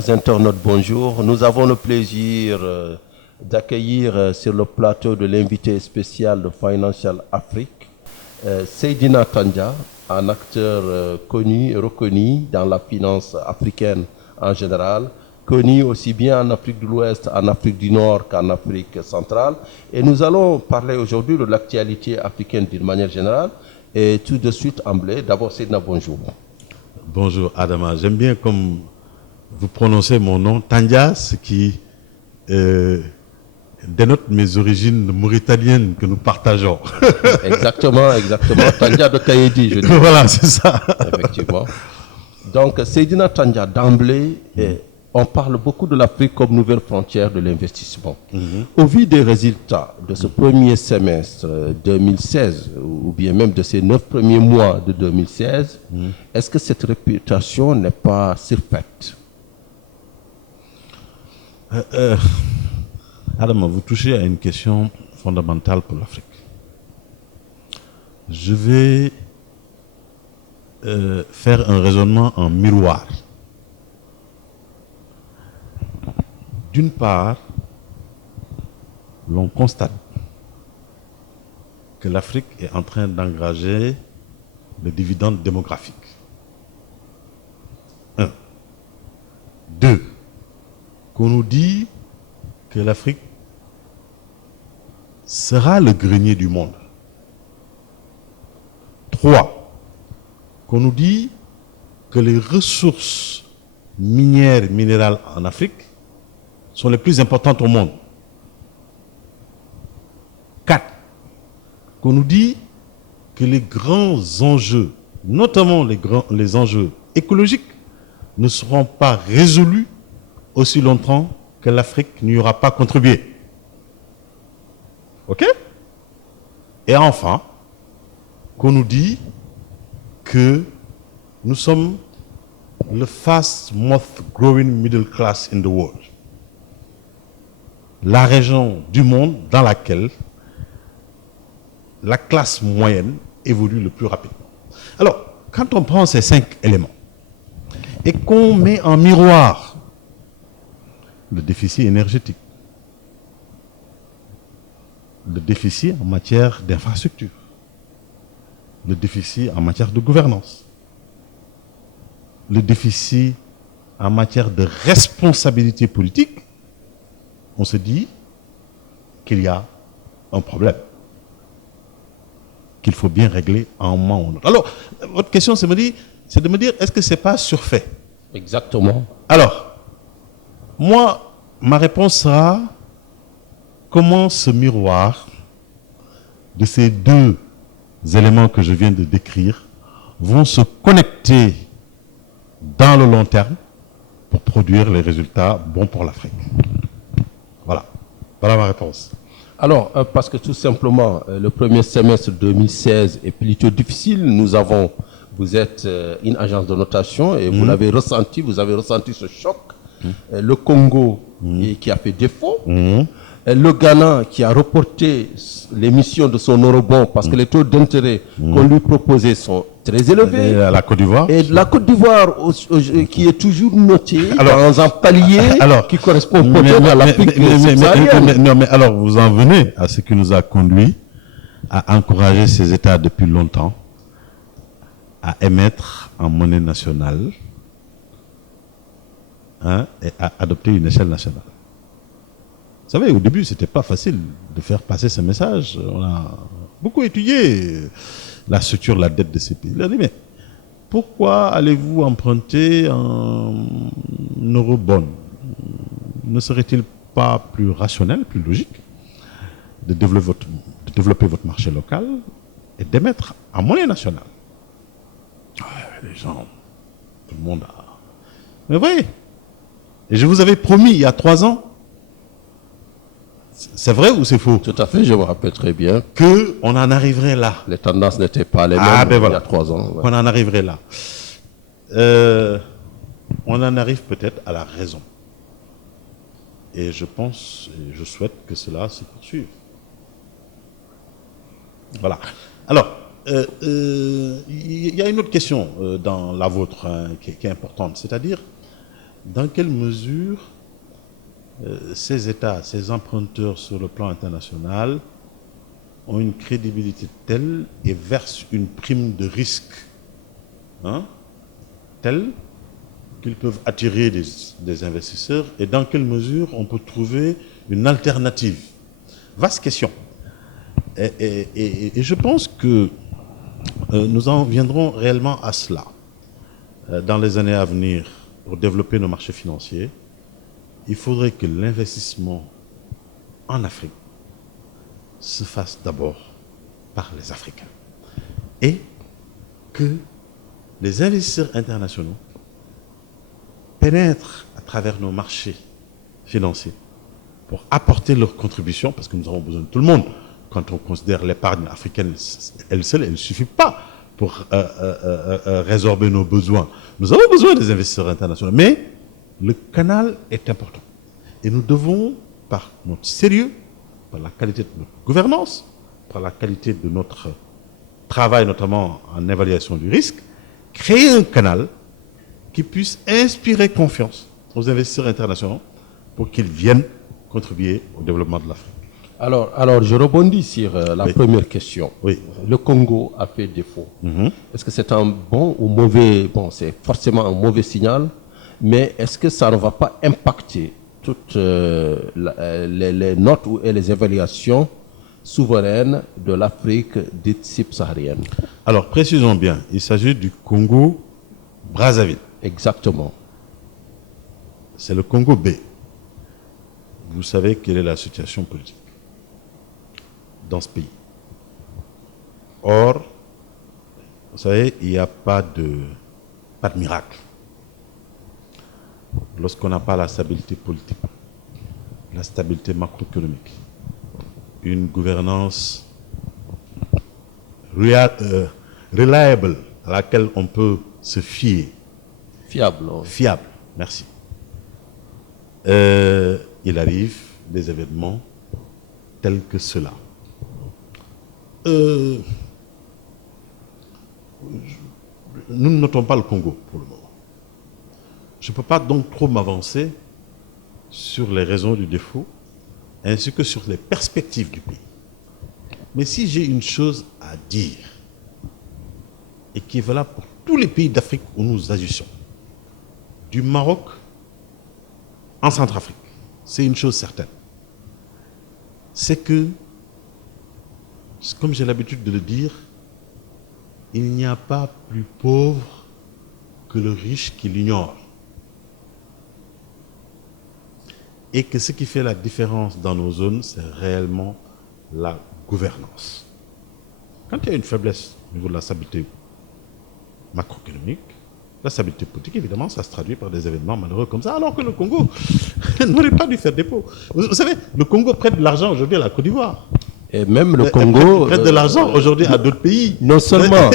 Chers internautes, bonjour. Nous avons le plaisir d'accueillir sur le plateau de l'invité spécial de Financial Afrique, Seydina Tandja, un acteur connu et reconnu dans la finance africaine en général, connu aussi bien en Afrique de l'Ouest, en Afrique du Nord qu'en Afrique centrale. Et nous allons parler aujourd'hui de l'actualité africaine d'une manière générale. Et tout de suite, Amblé, d'abord Seydina, bonjour. Bonjour Adama, j'aime bien comme vous prononcez mon nom, Tandja, ce qui dénote mes origines mauritaniennes que nous partageons. Exactement, Tandja de Kayedi, je dis. Voilà, c'est ça. Effectivement. Donc, Seydina Tandja, d'emblée, on parle beaucoup de l'Afrique comme nouvelle frontière de l'investissement. Au vu des résultats de ce premier semestre 2016, ou bien même de ces 9 premiers mois de 2016, est-ce que cette réputation n'est pas surfaite? Adama, vous touchez à une question fondamentale pour l'Afrique. Je vais faire un raisonnement en miroir. D'une part, l'on constate que l'Afrique est en train d'engager le dividende démographique. 1. 2. Qu'on nous dit que l'Afrique sera le grenier du monde. 3. Qu'on nous dit que les ressources minières, minérales en Afrique sont les plus importantes au monde. 4. Qu'on nous dit que les grands enjeux, notamment les enjeux écologiques, ne seront pas résolus aussi longtemps que l'Afrique n'y aura pas contribué. OK? Et enfin, qu'on nous dit que nous sommes le fast most growing middle class in the world. La région du monde dans laquelle la classe moyenne évolue le plus rapidement. Alors, quand on prend ces 5 éléments et qu'on met en miroir le déficit énergétique, le déficit en matière d'infrastructure, le déficit en matière de gouvernance, le déficit en matière de responsabilité politique, on se dit qu'il y a un problème qu'il faut bien régler à un moment ou un autre. Alors, votre question, c'est de me dire, est-ce que ce n'est pas surfait? Exactement. Alors, moi, ma réponse sera, comment ce miroir de ces 2 éléments que je viens de décrire vont se connecter dans le long terme pour produire les résultats bons pour l'Afrique? Voilà ma réponse. Alors, parce que tout simplement, le premier semestre 2016 est plutôt difficile. Vous êtes une agence de notation et vous avez ressenti ce choc. Le Congo qui a fait défaut. Le Ghana qui a reporté l'émission de son eurobond parce que les taux d'intérêt qu'on lui proposait sont très élevés. Et la Côte d'Ivoire. Et la Côte d'Ivoire qui est toujours notée dans un palier qui correspond peut-être à l'Afrique subsaharienne. Non, mais alors vous en venez à ce qui nous a conduit à encourager ces États depuis longtemps à émettre en monnaie nationale et à adopter une échelle nationale. Vous savez, au début, ce n'était pas facile de faire passer ce message. On a beaucoup étudié la structure de la dette de ces pays. On a dit, mais pourquoi allez-vous emprunter un eurobond? Ne serait-il pas plus rationnel, plus logique de développer votre marché local et d'émettre en monnaie nationale? Les gens, tout le monde a... Mais vous voyez, et je vous avais promis il y a 3 ans, c'est vrai ou c'est faux? Tout à fait, je me rappelle très bien. Qu'on en arriverait là. Les tendances n'étaient pas les mêmes il y a 3 ans. Ouais. On en arriverait là. On en arrive peut-être à la raison. Et je pense, et je souhaite que cela se poursuive. Voilà. Alors, il y a une autre question dans la vôtre qui est importante, c'est-à-dire dans quelle mesure ces États, ces emprunteurs sur le plan international ont une crédibilité telle et versent une prime de risque telle qu'ils peuvent attirer des investisseurs, et dans quelle mesure on peut trouver une alternative. Vaste question. Et je pense que nous en viendrons réellement à cela dans les années à venir. Pour développer nos marchés financiers, il faudrait que l'investissement en Afrique se fasse d'abord par les Africains et que les investisseurs internationaux pénètrent à travers nos marchés financiers pour apporter leur contribution, parce que nous avons besoin de tout le monde. Quand on considère l'épargne africaine, elle seule, elle ne suffit pas pour résorber nos besoins. Nous avons besoin des investisseurs internationaux, mais le canal est important. Et nous devons, par notre sérieux, par la qualité de notre gouvernance, par la qualité de notre travail, notamment en évaluation du risque, créer un canal qui puisse inspirer confiance aux investisseurs internationaux pour qu'ils viennent contribuer au développement de l'Afrique. Alors, je rebondis sur la première question. Oui. Le Congo a fait défaut. Est-ce que c'est un bon ou mauvais... Bon, c'est forcément un mauvais signal, mais est-ce que ça ne va pas impacter toutes les notes et les évaluations souveraines de l'Afrique dite subsaharienne? Alors, précisons bien, il s'agit du Congo-Brazzaville. Exactement. C'est le Congo B. Vous savez quelle est la situation politique dans ce pays. Or, vous savez, il n'y a pas de miracle. Lorsqu'on n'a pas la stabilité politique, la stabilité macroéconomique, une gouvernance reliable à laquelle on peut se fier. Fiable. Fiable, merci. Il arrive des événements tels que cela. Nous ne notons pas le Congo pour le moment. Je ne peux pas donc trop m'avancer sur les raisons du défaut, ainsi que sur les perspectives du pays. Mais si j'ai une chose à dire, et qui est valable pour tous les pays d'Afrique où nous agissons, du Maroc en Centrafrique, c'est une chose certaine. C'est que, comme j'ai l'habitude de le dire, il n'y a pas plus pauvre que le riche qui l'ignore. Et que ce qui fait la différence dans nos zones, c'est réellement la gouvernance. Quand il y a une faiblesse au niveau de la stabilité macroéconomique, la stabilité politique, évidemment, ça se traduit par des événements malheureux comme ça, alors que le Congo n'aurait pas dû faire dépôt. Vous savez, le Congo prête de l'argent aujourd'hui à la Côte d'Ivoire. Et même le Congo prête de l'argent aujourd'hui à d'autres pays. Non seulement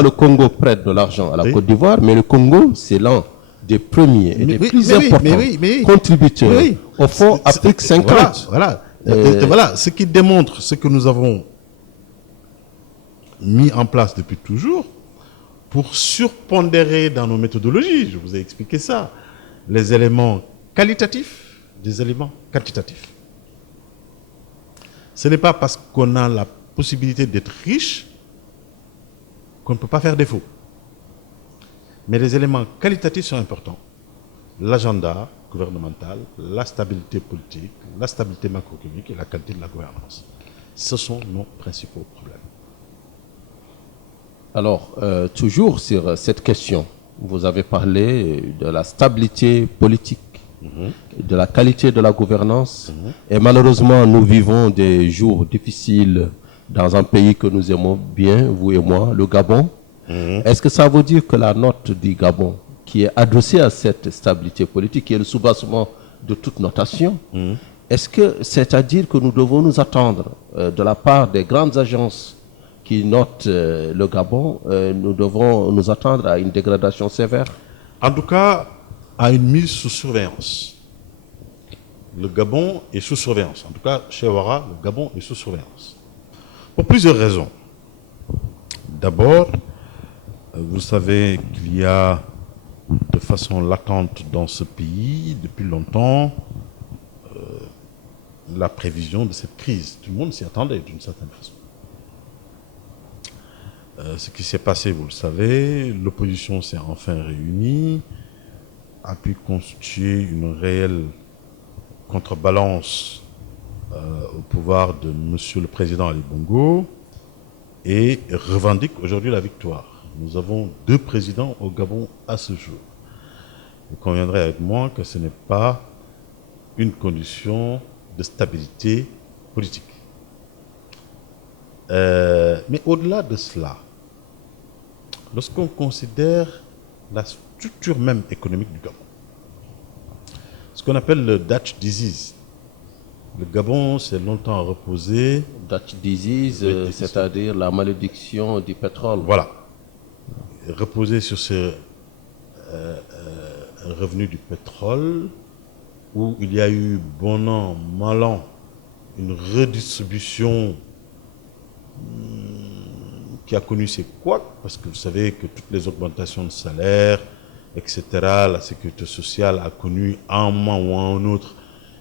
le Congo prête de l'argent à la Côte d'Ivoire, mais le Congo, c'est l'un des premiers et des plus importants contributeurs au Fonds Afrique 50. Voilà, ce qui démontre ce que nous avons mis en place depuis toujours pour surpondérer dans nos méthodologies, je vous ai expliqué ça, les éléments qualitatifs des éléments quantitatifs. Ce n'est pas parce qu'on a la possibilité d'être riche qu'on ne peut pas faire défaut. Mais les éléments qualitatifs sont importants. L'agenda gouvernemental, la stabilité politique, la stabilité macroéconomique et la qualité de la gouvernance. Ce sont nos principaux problèmes. Alors, toujours sur cette question, vous avez parlé de la stabilité politique, de la qualité de la gouvernance. Et malheureusement, nous vivons des jours difficiles dans un pays que nous aimons bien, vous et moi, le Gabon. Est-ce que ça veut dire que la note du Gabon, qui est adossée à cette stabilité politique, qui est le soubassement de toute notation, est-ce que c'est-à-dire que nous devons nous attendre de la part des grandes agences qui notent le Gabon, nous devons nous attendre à une dégradation sévère? En tout cas, à une mise sous surveillance. Le Gabon est sous surveillance. En tout cas, chez Ouattara, le Gabon est sous surveillance. Pour plusieurs raisons. D'abord, vous savez qu'il y a de façon latente dans ce pays depuis longtemps la prévision de cette crise. Tout le monde s'y attendait d'une certaine façon. Ce qui s'est passé, vous le savez, l'opposition s'est enfin réunie, a pu constituer une réelle contrebalance au pouvoir de Monsieur le Président Ali Bongo et revendique aujourd'hui la victoire. Nous avons 2 présidents au Gabon à ce jour. Vous conviendrez avec moi que ce n'est pas une condition de stabilité politique. Mais au-delà de cela, lorsqu'on considère la structure même économique du Gabon, ce qu'on appelle le Dutch disease, le Gabon s'est longtemps reposé. Dutch disease, c'est-à-dire la malédiction du pétrole. Voilà. Reposé sur ce revenu du pétrole, où il y a eu bon an, mal an, une redistribution qui a connu ses couacs, parce que vous savez que toutes les augmentations de salaire, etc., la sécurité sociale a connu à un moment ou à un autre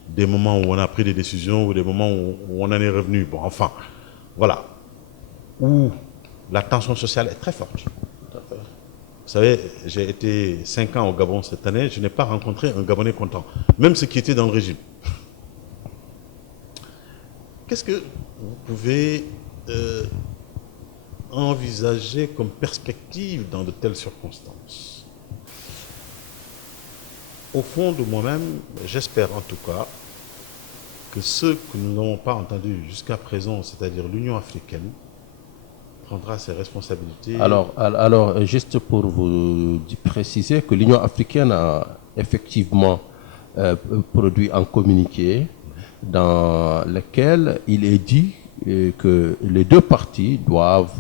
des moments où on a pris des décisions ou des moments où on en est revenu. Bon, enfin, voilà. Où la tension sociale est très forte. Vous savez, j'ai été 5 ans au Gabon cette année, je n'ai pas rencontré un Gabonais content, même ceux qui étaient dans le régime. Qu'est-ce que vous pouvez envisager comme perspective dans de telles circonstances? Au fond de moi-même, j'espère en tout cas que ceux que nous n'avons pas entendus jusqu'à présent, c'est-à-dire l'Union africaine, prendra ses responsabilités. Alors, juste pour vous préciser que l'Union africaine a effectivement produit un communiqué dans lequel il est dit que les 2 parties doivent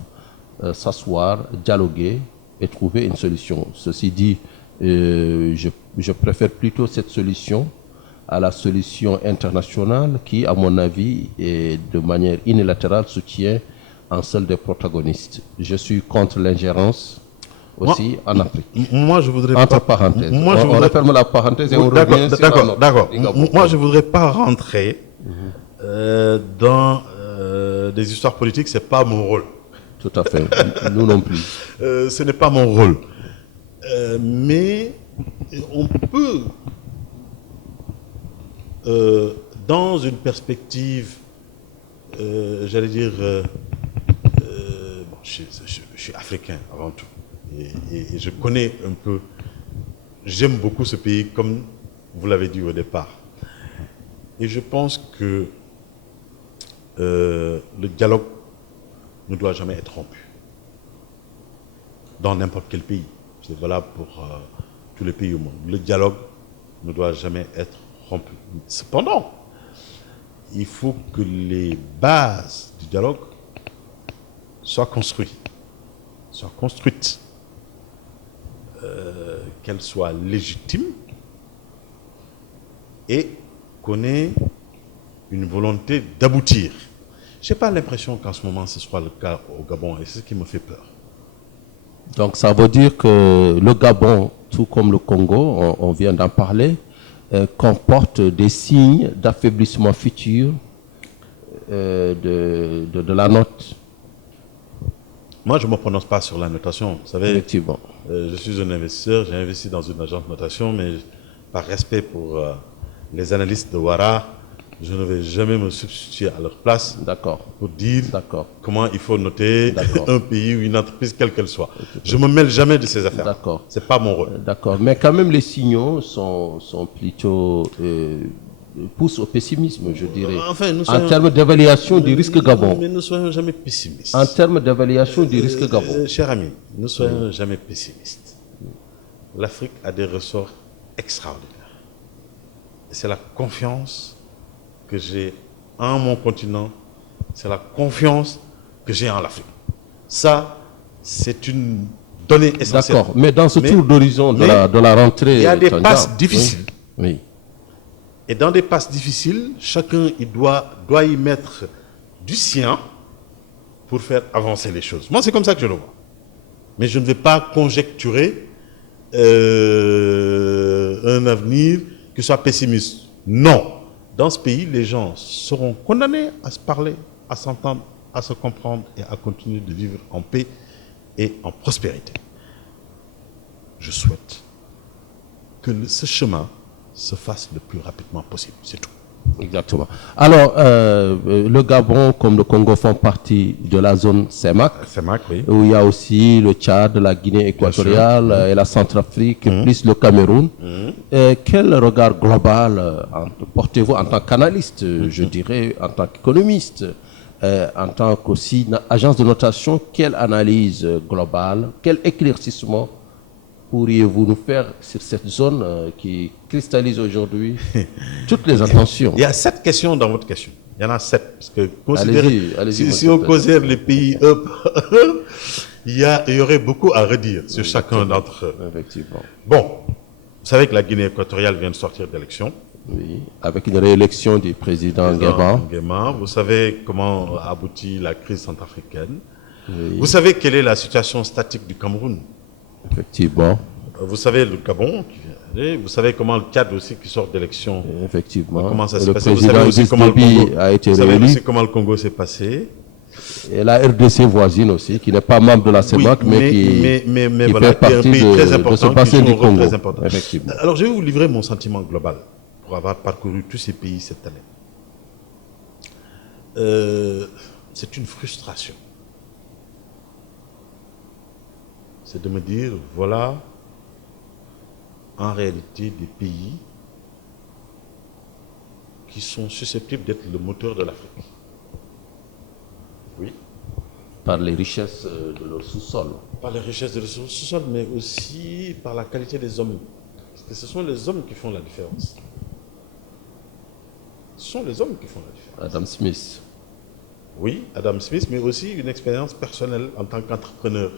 s'asseoir, dialoguer et trouver une solution. Ceci dit, je préfère plutôt cette solution à la solution internationale qui, à mon avis, et de manière unilatérale, soutient un seul des protagonistes. Je suis contre l'ingérence aussi en Afrique. Moi, je voudrais entre pas, parenthèses. Moi, on referme la parenthèse et on revient sur la note. D'accord. Moi, je voudrais pas rentrer dans des histoires politiques. C'est pas mon rôle. Tout à fait. Nous non plus. Ce n'est pas mon rôle. Mais on peut, dans une perspective, j'allais dire, je suis africain avant tout, et je connais un peu, j'aime beaucoup ce pays, comme vous l'avez dit au départ. Et je pense que le dialogue ne doit jamais être rompu, dans n'importe quel pays. C'est valable pour tous les pays au monde. Le dialogue ne doit jamais être rompu. Cependant, il faut que les bases du dialogue soient construites, qu'elles soient légitimes et qu'on ait une volonté d'aboutir. Je n'ai pas l'impression qu'en ce moment ce soit le cas au Gabon, et c'est ce qui me fait peur. Donc ça veut dire que le Gabon, tout comme le Congo, on vient d'en parler, comporte des signes d'affaiblissement futur de la note. Moi, je ne me prononce pas sur la notation. Vous savez, effectivement. Je suis un investisseur, j'ai investi dans une agence de notation, mais par respect pour les analystes de Ouara, je ne vais jamais me substituer à leur place pour dire comment il faut noter un pays ou une entreprise, quelle qu'elle soit. Je ne me mêle jamais de ces affaires. Ce n'est pas mon rôle. D'accord. Mais quand même, les signaux sont plutôt... poussent au pessimisme, je dirais. Enfin, en termes d'évaluation du risque Gabon. Mais ne soyons jamais pessimistes. En termes d'évaluation du risque Gabon. Cher ami, ne soyons jamais pessimistes. L'Afrique a des ressorts extraordinaires. C'est la confiance que j'ai en mon continent, c'est la confiance que j'ai en l'Afrique. Ça, c'est une donnée essentielle. D'accord, mais dans ce tour d'horizon de la rentrée... Il y a des passes difficiles. Oui. Et dans des passes difficiles, chacun il doit y mettre du sien pour faire avancer les choses. Moi, c'est comme ça que je le vois. Mais je ne vais pas conjecturer un avenir qui soit pessimiste. Non. Dans ce pays, les gens seront condamnés à se parler, à s'entendre, à se comprendre et à continuer de vivre en paix et en prospérité. Je souhaite que ce chemin se fasse le plus rapidement possible. C'est tout. Exactement. Alors, le Gabon comme le Congo font partie de la zone CEMAC, Oui. où il y a aussi le Tchad, la Guinée équatoriale et la Centrafrique, plus le Cameroun. Quel regard global portez-vous en tant qu'analyste, je dirais, en tant qu'économiste, en tant qu'aussi agence de notation, quelle analyse globale, quel éclaircissement pourriez-vous nous faire sur cette zone qui cristallise aujourd'hui toutes les attentions? Il y a 7 questions dans votre question. Il y en a 7. Parce que allez-y, si on considère les pays il y aurait beaucoup à redire sur chacun d'entre eux. Effectivement. Bon, vous savez que la Guinée équatoriale vient de sortir d'élection. Oui, avec une réélection du président Nguema. Vous savez comment a abouti la crise centrafricaine. Oui. Vous savez quelle est la situation statique du Cameroun. Effectivement. Vous savez le Gabon qui vient d'aller. Vous savez comment le Tchad aussi qui sort d'élection. Effectivement. Comment ça s'est Le passé. Vous président savez aussi comment le Déby Congo a été Vous savez réélu. aussi comment le Congo s'est passé. Et la RDC voisine aussi, qui n'est pas membre de la CEMAC, mais qui voilà, fait partie il y a un pays très important, de ce bassin du Congo. très important. Effectivement. Alors je vais vous livrer mon sentiment global pour avoir parcouru tous ces pays cette année. C'est une frustration. C'est de me dire, voilà, en réalité, des pays qui sont susceptibles d'être le moteur de l'Afrique. Oui. Par les richesses de leur sous-sol. Par les richesses de leur sous-sol, mais aussi par la qualité des hommes. Parce que ce sont les hommes qui font la différence. Ce sont les hommes qui font la différence. Adam Smith. Oui, Adam Smith, mais aussi une expérience personnelle en tant qu'entrepreneur.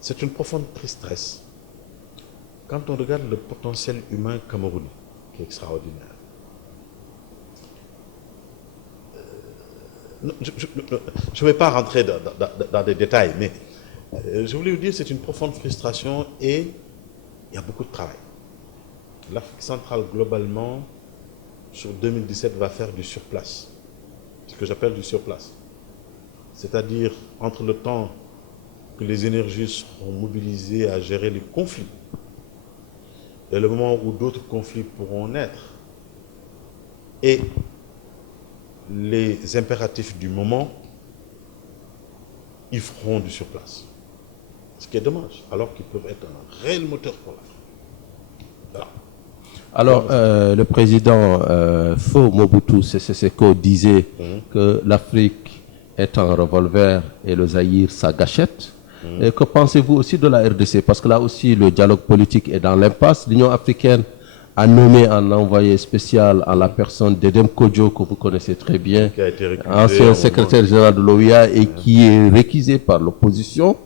C'est une profonde tristesse quand on regarde le potentiel humain camerounais, qui est extraordinaire. Je ne vais pas rentrer dans des détails, mais je voulais vous dire que c'est une profonde frustration et il y a beaucoup de travail. L'Afrique centrale, globalement, sur 2017, va faire du surplace. Ce que j'appelle du surplace. C'est-à-dire, entre le temps que les énergies seront mobilisées à gérer les conflits et le moment où d'autres conflits pourront naître et les impératifs du moment, ils feront du surplace. Ce qui est dommage, alors qu'ils peuvent être un réel moteur pour l'Afrique. Voilà. Alors, le président Feu Mobutu Sese Seko disait que l'Afrique est un revolver et le Zaïre sa gâchette. Et que pensez-vous aussi de la RDC? Parce que là aussi, le dialogue politique est dans l'impasse. L'Union africaine a nommé un envoyé spécial en la personne d'Edem Kodjo, que vous connaissez très bien, qui a été récusé, ancien secrétaire général de l'OIA et qui est récusé par l'opposition.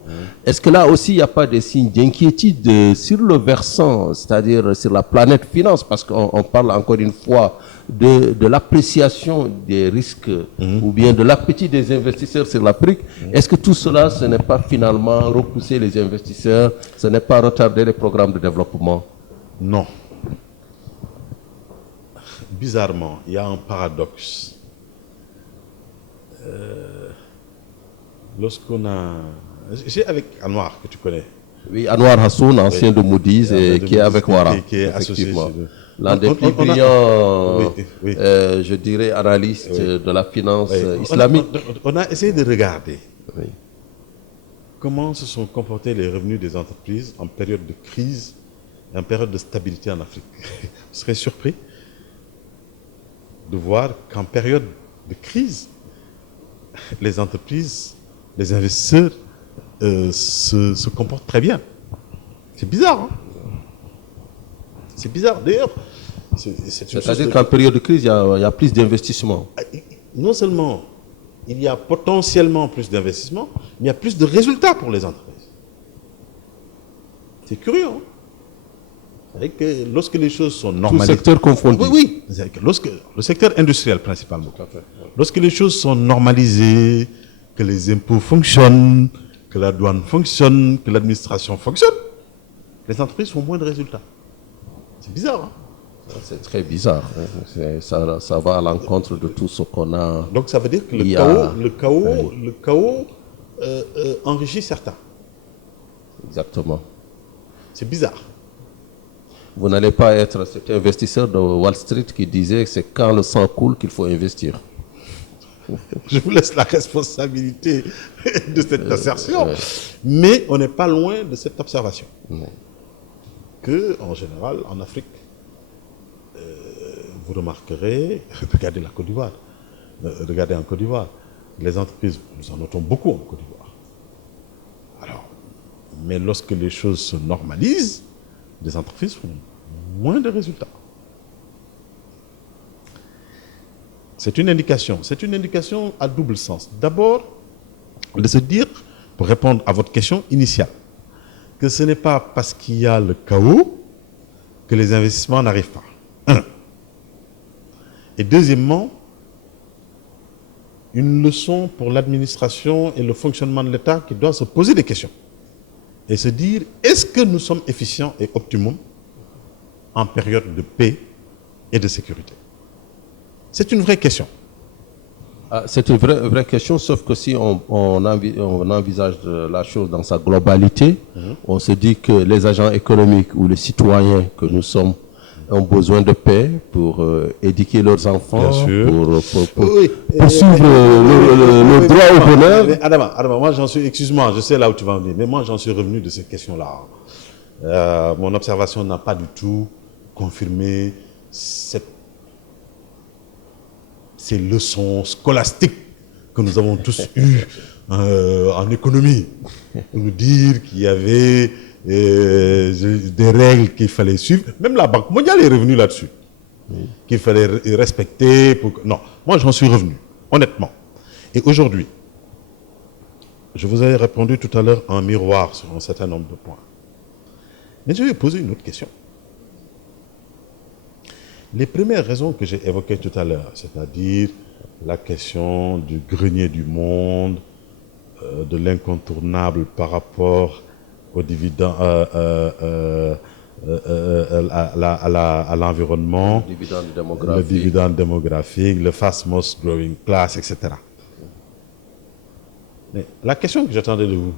Est-ce que là aussi, il n'y a pas des signes d'inquiétude sur le versant, c'est-à-dire sur la planète finance? Parce qu'on parle encore une fois de l'appréciation des risques ou bien de l'appétit des investisseurs sur l'Afrique. Est-ce que tout cela, ce n'est pas finalement repousser les investisseurs, ce n'est pas retarder les programmes de développement? Non. Bizarrement, il y a un paradoxe. Lorsqu'on a... J'ai avec Anwar, que tu connais. Oui, Anwar Hassoun, ancien de Moody's et qui est avec Wara. Qui est associé. L'un des plus brillants, je dirais, analystes de la finance islamique. On a essayé de regarder comment se sont comportés les revenus des entreprises en période de crise et en période de stabilité en Afrique. Vous serez surpris de voir qu'en période de crise, les entreprises, les investisseurs se comportent très bien. C'est bizarre, hein? C'est bizarre. D'ailleurs, c'est-à-dire qu'en période de crise, il y a plus d'investissement. Non seulement il y a potentiellement plus d'investissement, mais il y a plus de résultats pour les entreprises. C'est curieux, hein? C'est que lorsque les choses sont Tout normalisées... secteur confondu. Oui, oui. C'est que lorsque, le secteur industriel principalement. Tout à fait, oui. Lorsque les choses sont normalisées, que les impôts fonctionnent, que la douane fonctionne, que l'administration fonctionne, les entreprises font moins de résultats. C'est bizarre, hein? C'est très bizarre. Hein. Ça va à l'encontre de tout ce qu'on a. Donc ça veut dire que le chaos enrichit certains. Exactement. C'est bizarre. Vous n'allez pas être cet investisseur de Wall Street qui disait que c'est quand le sang coule qu'il faut investir. Je vous laisse la responsabilité de cette assertion, mais on n'est pas loin de cette observation. Que, en général, en Afrique, vous remarquerez, regardez la Côte d'Ivoire, regardez en Côte d'Ivoire, les entreprises, nous en notons beaucoup en Côte d'Ivoire. Alors, mais lorsque les choses se normalisent, les entreprises font moins de résultats. C'est une indication à double sens. D'abord, de se dire, pour répondre à votre question initiale, que ce n'est pas parce qu'il y a le chaos que les investissements n'arrivent pas. Un. Et deuxièmement, une leçon pour l'administration et le fonctionnement de l'État qui doit se poser des questions et se dire, est-ce que nous sommes efficients et optimum en période de paix et de sécurité? C'est une vraie question. C'est une vraie question, sauf que si on envisage la chose dans sa globalité, on se dit que les agents économiques ou les citoyens que nous sommes ont besoin de paix pour éduquer leurs enfants, pour suivre le droit au bonheur. Mais Adama, moi j'en suis, excuse-moi, je sais là où tu vas en venir, mais moi j'en suis revenu de cette question-là. Mon observation n'a pas du tout confirmé ces leçons scolastiques que nous avons tous eues en économie, pour nous dire qu'il y avait des règles qu'il fallait suivre. Même la Banque mondiale est revenue là-dessus, qu'il fallait respecter. Non, moi j'en suis revenu, honnêtement. Et aujourd'hui, je vous ai répondu tout à l'heure en miroir sur un certain nombre de points. Mais je vais poser une autre question. Les premières raisons que j'ai évoquées tout à l'heure, c'est-à-dire la question du grenier du monde, de l'incontournable par rapport aux dividendes, à l'environnement, le dividende démographique, le fast most growing class, etc. Mais la question que j'attendais de vous,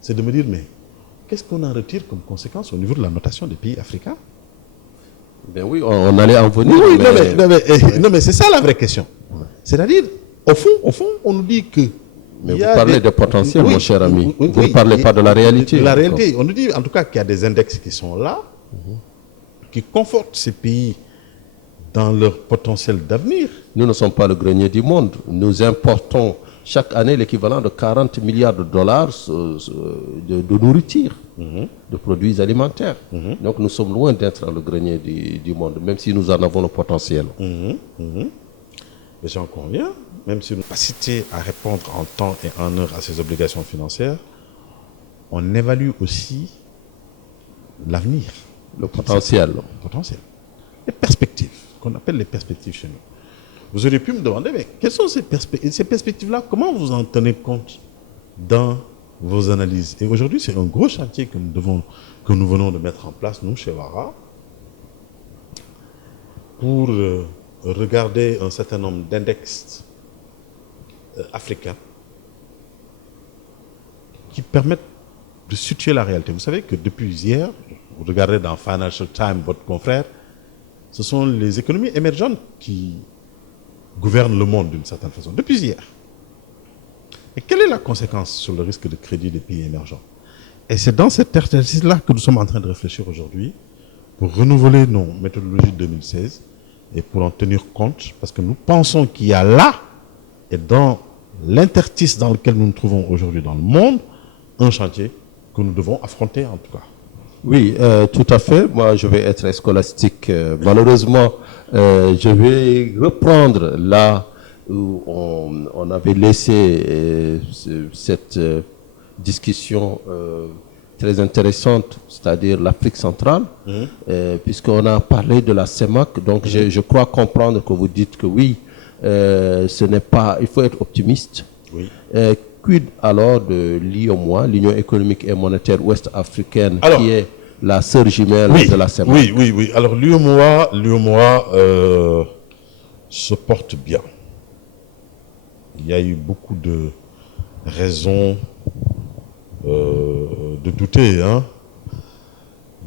c'est de me dire, mais qu'est-ce qu'on en retire comme conséquence au niveau de la notation des pays africains? Ben oui, on allait en venir. Oui, non, mais c'est ça la vraie question. Ouais. C'est-à-dire, au fond, on nous dit que... Mais vous parlez de potentiel, mon cher ami. Vous ne parlez pas de la réalité. De la réalité. On nous dit en tout cas qu'il y a des index qui sont là, qui confortent ces pays dans leur potentiel d'avenir. Nous ne sommes pas le grenier du monde. Nous importons chaque année l'équivalent de 40 milliards de dollars de nourriture, de produits alimentaires. Donc nous sommes loin d'être le grenier du monde, même si nous en avons le potentiel. Mais j'en conviens, même si nous avons capacité à répondre en temps et en heure à ces obligations financières, on évalue aussi l'avenir. Le potentiel. Les perspectives, qu'on appelle les perspectives chez nous. Vous auriez pu me demander, mais quelles sont ces perspectives-là? Comment vous en tenez compte dans vos analyses? Et aujourd'hui, c'est un gros chantier que nous venons de mettre en place, nous, chez Wara, pour regarder un certain nombre d'index africains qui permettent de situer la réalité. Vous savez que depuis hier, vous regardez dans Financial Times, votre confrère, ce sont les économies émergentes qui gouvernent le monde d'une certaine façon, depuis hier. Et quelle est la conséquence sur le risque de crédit des pays émergents? Et c'est dans cet exercice-là que nous sommes en train de réfléchir aujourd'hui pour renouveler nos méthodologies de 2016 et pour en tenir compte, parce que nous pensons qu'il y a là, et dans l'interstice dans lequel nous nous trouvons aujourd'hui dans le monde, un chantier que nous devons affronter en tout cas. Oui, tout à fait. Moi, je vais être scolastique. Malheureusement, je vais reprendre là où on avait laissé cette discussion très intéressante, c'est-à-dire l'Afrique centrale, puisqu'on a parlé de la CEMAC. Donc, je crois comprendre que vous dites que oui, ce n'est pas, il faut être optimiste. Oui. Quid alors de l'IOMOA, l'Union économique et monétaire ouest-africaine, qui est la sœur jumelle de la CEMAC? Oui. Alors, l'UOMOA se porte bien. Il y a eu beaucoup de raisons de douter, hein.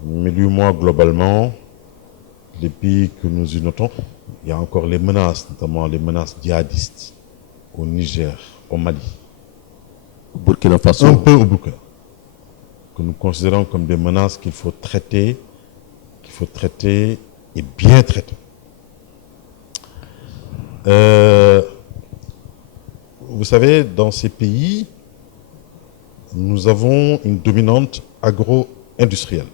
Mais l'UOMOA, globalement, les pays que nous y notons, il y a encore les menaces, notamment les menaces djihadistes au Niger, au Mali. Burkina Faso. Un peu au Burkina, que nous considérons comme des menaces qu'il faut traiter et bien traiter. Vous savez, dans ces pays, nous avons une dominante agro-industrielle.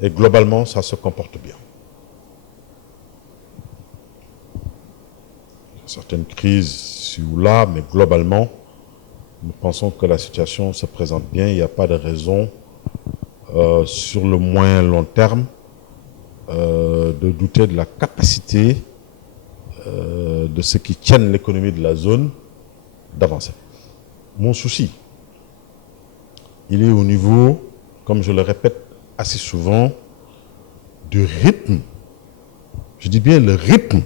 Et globalement, ça se comporte bien. Certaines crises ci ou là, mais globalement, nous pensons que la situation se présente bien. Il n'y a pas de raison sur le moyen long terme de douter de la capacité de ceux qui tiennent l'économie de la zone d'avancer. Mon souci, il est au niveau, comme je le répète assez souvent, du rythme. Je dis bien le rythme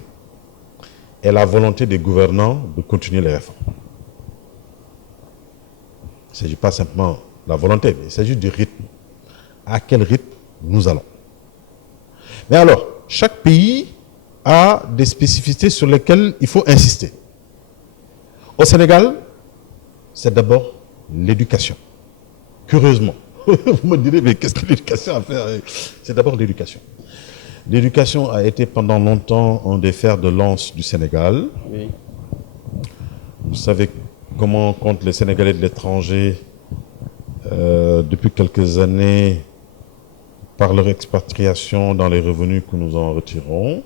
et la volonté des gouvernants de continuer les réformes. Il ne s'agit pas simplement de la volonté, mais il s'agit du rythme. À quel rythme nous allons? Mais alors, chaque pays a des spécificités sur lesquelles il faut insister. Au Sénégal, c'est d'abord l'éducation. Curieusement, vous me direz, mais qu'est-ce que l'éducation a à faire? C'est d'abord l'éducation. L'éducation a été pendant longtemps un des fers de lance du Sénégal. Oui. Vous savez comment comptent les Sénégalais de l'étranger depuis quelques années par leur expatriation dans les revenus que nous en retirons.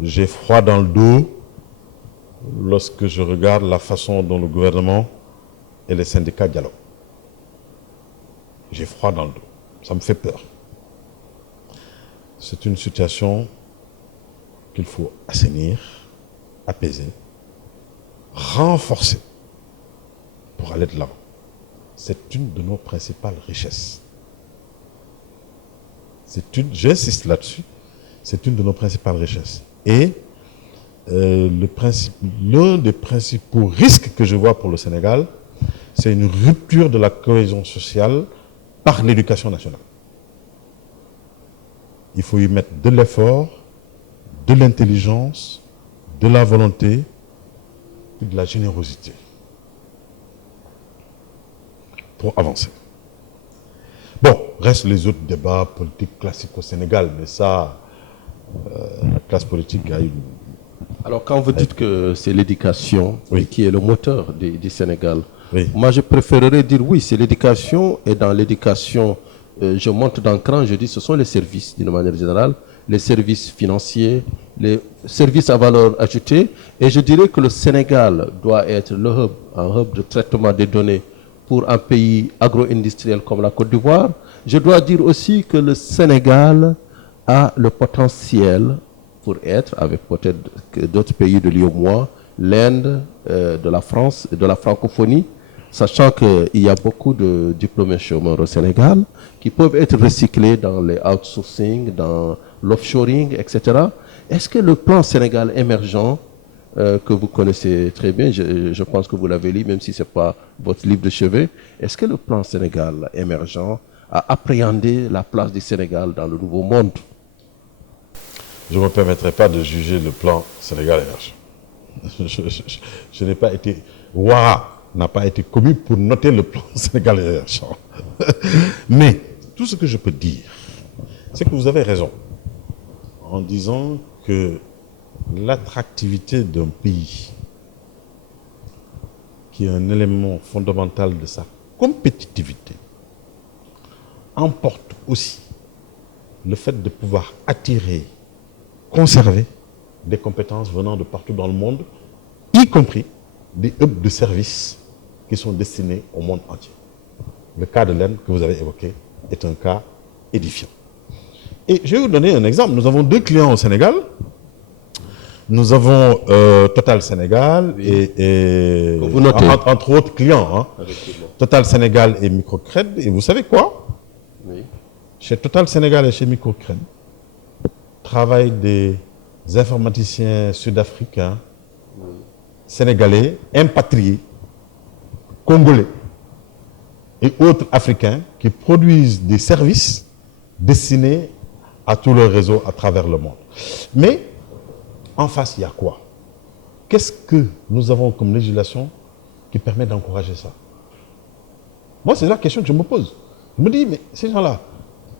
J'ai froid dans le dos lorsque je regarde la façon dont le gouvernement et les syndicats dialoguent. J'ai froid dans le dos. Ça me fait peur. C'est une situation qu'il faut assainir, apaiser, renforcer pour aller de l'avant. C'est une de nos principales richesses. J'insiste là-dessus, c'est une de nos principales richesses. Et l'un des principaux risques que je vois pour le Sénégal, c'est une rupture de la cohésion sociale par l'éducation nationale. Il faut y mettre de l'effort, de l'intelligence, de la volonté et de la générosité pour avancer. Bon, restent les autres débats politiques classiques au Sénégal, mais ça, la classe politique a une... Alors, quand vous dites que c'est l'éducation qui est le moteur du Sénégal, moi je préférerais dire oui, c'est l'éducation, et dans l'éducation, je monte d'un cran, je dis ce sont les services d'une manière générale, les services financiers, les services à valeur ajoutée, et je dirais que le Sénégal doit être un hub de traitement des données pour un pays agro-industriel comme la Côte d'Ivoire. Je dois dire aussi que le Sénégal a le potentiel pour être, avec peut-être d'autres pays de l'UEMOA, l'Inde, de la France et de la francophonie, sachant qu'il y a beaucoup de diplômés chômeurs au Sénégal qui peuvent être recyclés dans les outsourcing, dans l'offshoring, etc. Est-ce que le plan Sénégal émergent, que vous connaissez très bien, je pense que vous l'avez lu, même si ce n'est pas votre livre de chevet, est-ce que le plan Sénégal émergent a appréhendé la place du Sénégal dans le nouveau monde? Je ne me permettrai pas de juger le plan Sénégal émergent. Je n'ai pas été... Ouah n'a pas été commis pour noter le plan Sénégal émergent. Mais tout ce que je peux dire, c'est que vous avez raison en disant que l'attractivité d'un pays, qui est un élément fondamental de sa compétitivité, emporte aussi le fait de pouvoir attirer, conserver des compétences venant de partout dans le monde, y compris des hubs de services qui sont destinés au monde entier. Le cas de l'Inde que vous avez évoqué est un cas édifiant. Et je vais vous donner un exemple. Nous avons 2 clients au Sénégal. Nous avons Total Sénégal et vous notez. Entre autres clients. Hein. Total Sénégal et Microcred. Et vous savez quoi? Oui. Chez Total Sénégal et chez Microcred, travaillent des informaticiens sud-africains, sénégalais, impatriés, congolais et autres africains qui produisent des services destinés à tout le réseau à travers le monde. Mais en face, il y a quoi? Qu'est-ce que nous avons comme législation qui permet d'encourager ça? Moi, c'est la question que je me pose. Je me dis, mais ces gens-là,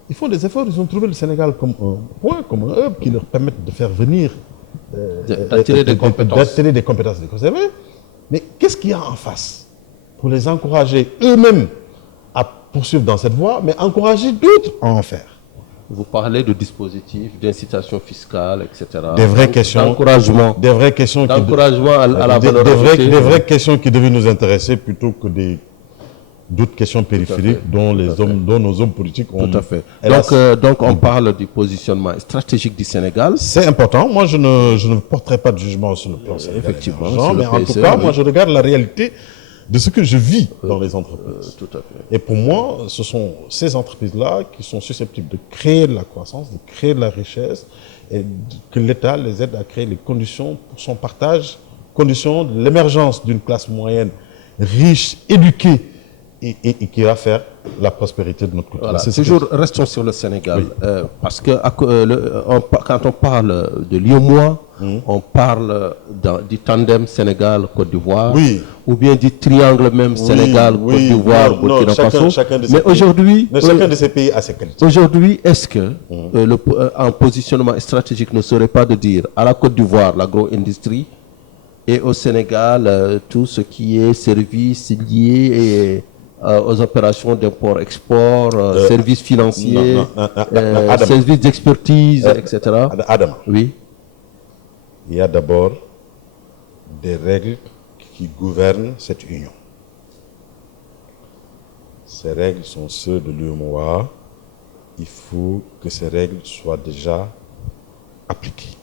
ils font des efforts, ils ont trouvé le Sénégal comme un point, comme un hub qui leur permettent de faire venir, d'attirer des compétences. des compétences, de conserver. Mais qu'est-ce qu'il y a en face pour les encourager eux-mêmes à poursuivre dans cette voie, mais encourager d'autres à en faire? Vous parlez de dispositifs, d'incitation fiscale, etc. Des vraies questions. D'encouragement. Des vraies questions. D'encouragement à la valeur ajoutée. Des vraies questions qui devaient nous intéresser plutôt que d'autres questions périphériques dont nos hommes politiques ont. Tout à fait. Hélas. Donc on parle du positionnement stratégique du Sénégal. C'est important. Moi, je ne porterai pas de jugement sur le plan sénégalais. Effectivement. Mais en tout cas, moi, je regarde la réalité de ce que je vis dans les entreprises. Tout à fait. Et pour moi, ce sont ces entreprises-là qui sont susceptibles de créer de la croissance, de créer de la richesse, et que l'État les aide à créer les conditions pour son partage, conditions de l'émergence d'une classe moyenne riche, éduquée, et qui va faire la prospérité de notre culture. Voilà. Toujours restons sur le Sénégal, oui. Parce que quand on parle de l'IOMOA, on parle du tandem Sénégal-Côte d'Ivoire, oui. Ou bien du triangle même Sénégal-Côte d'Ivoire, Burkina Faso. Mais aujourd'hui, chacun de ces pays a ses qualités. Aujourd'hui, est-ce que un positionnement stratégique ne serait pas de dire à la Côte d'Ivoire l'agro-industrie et au Sénégal tout ce qui est services liés aux opérations d'import-export, services financiers, services d'expertise, etc. Adam, oui. Il y a d'abord des règles qui gouvernent cette union. Ces règles sont ceux de l'UEMOA. Il faut que ces règles soient déjà appliquées.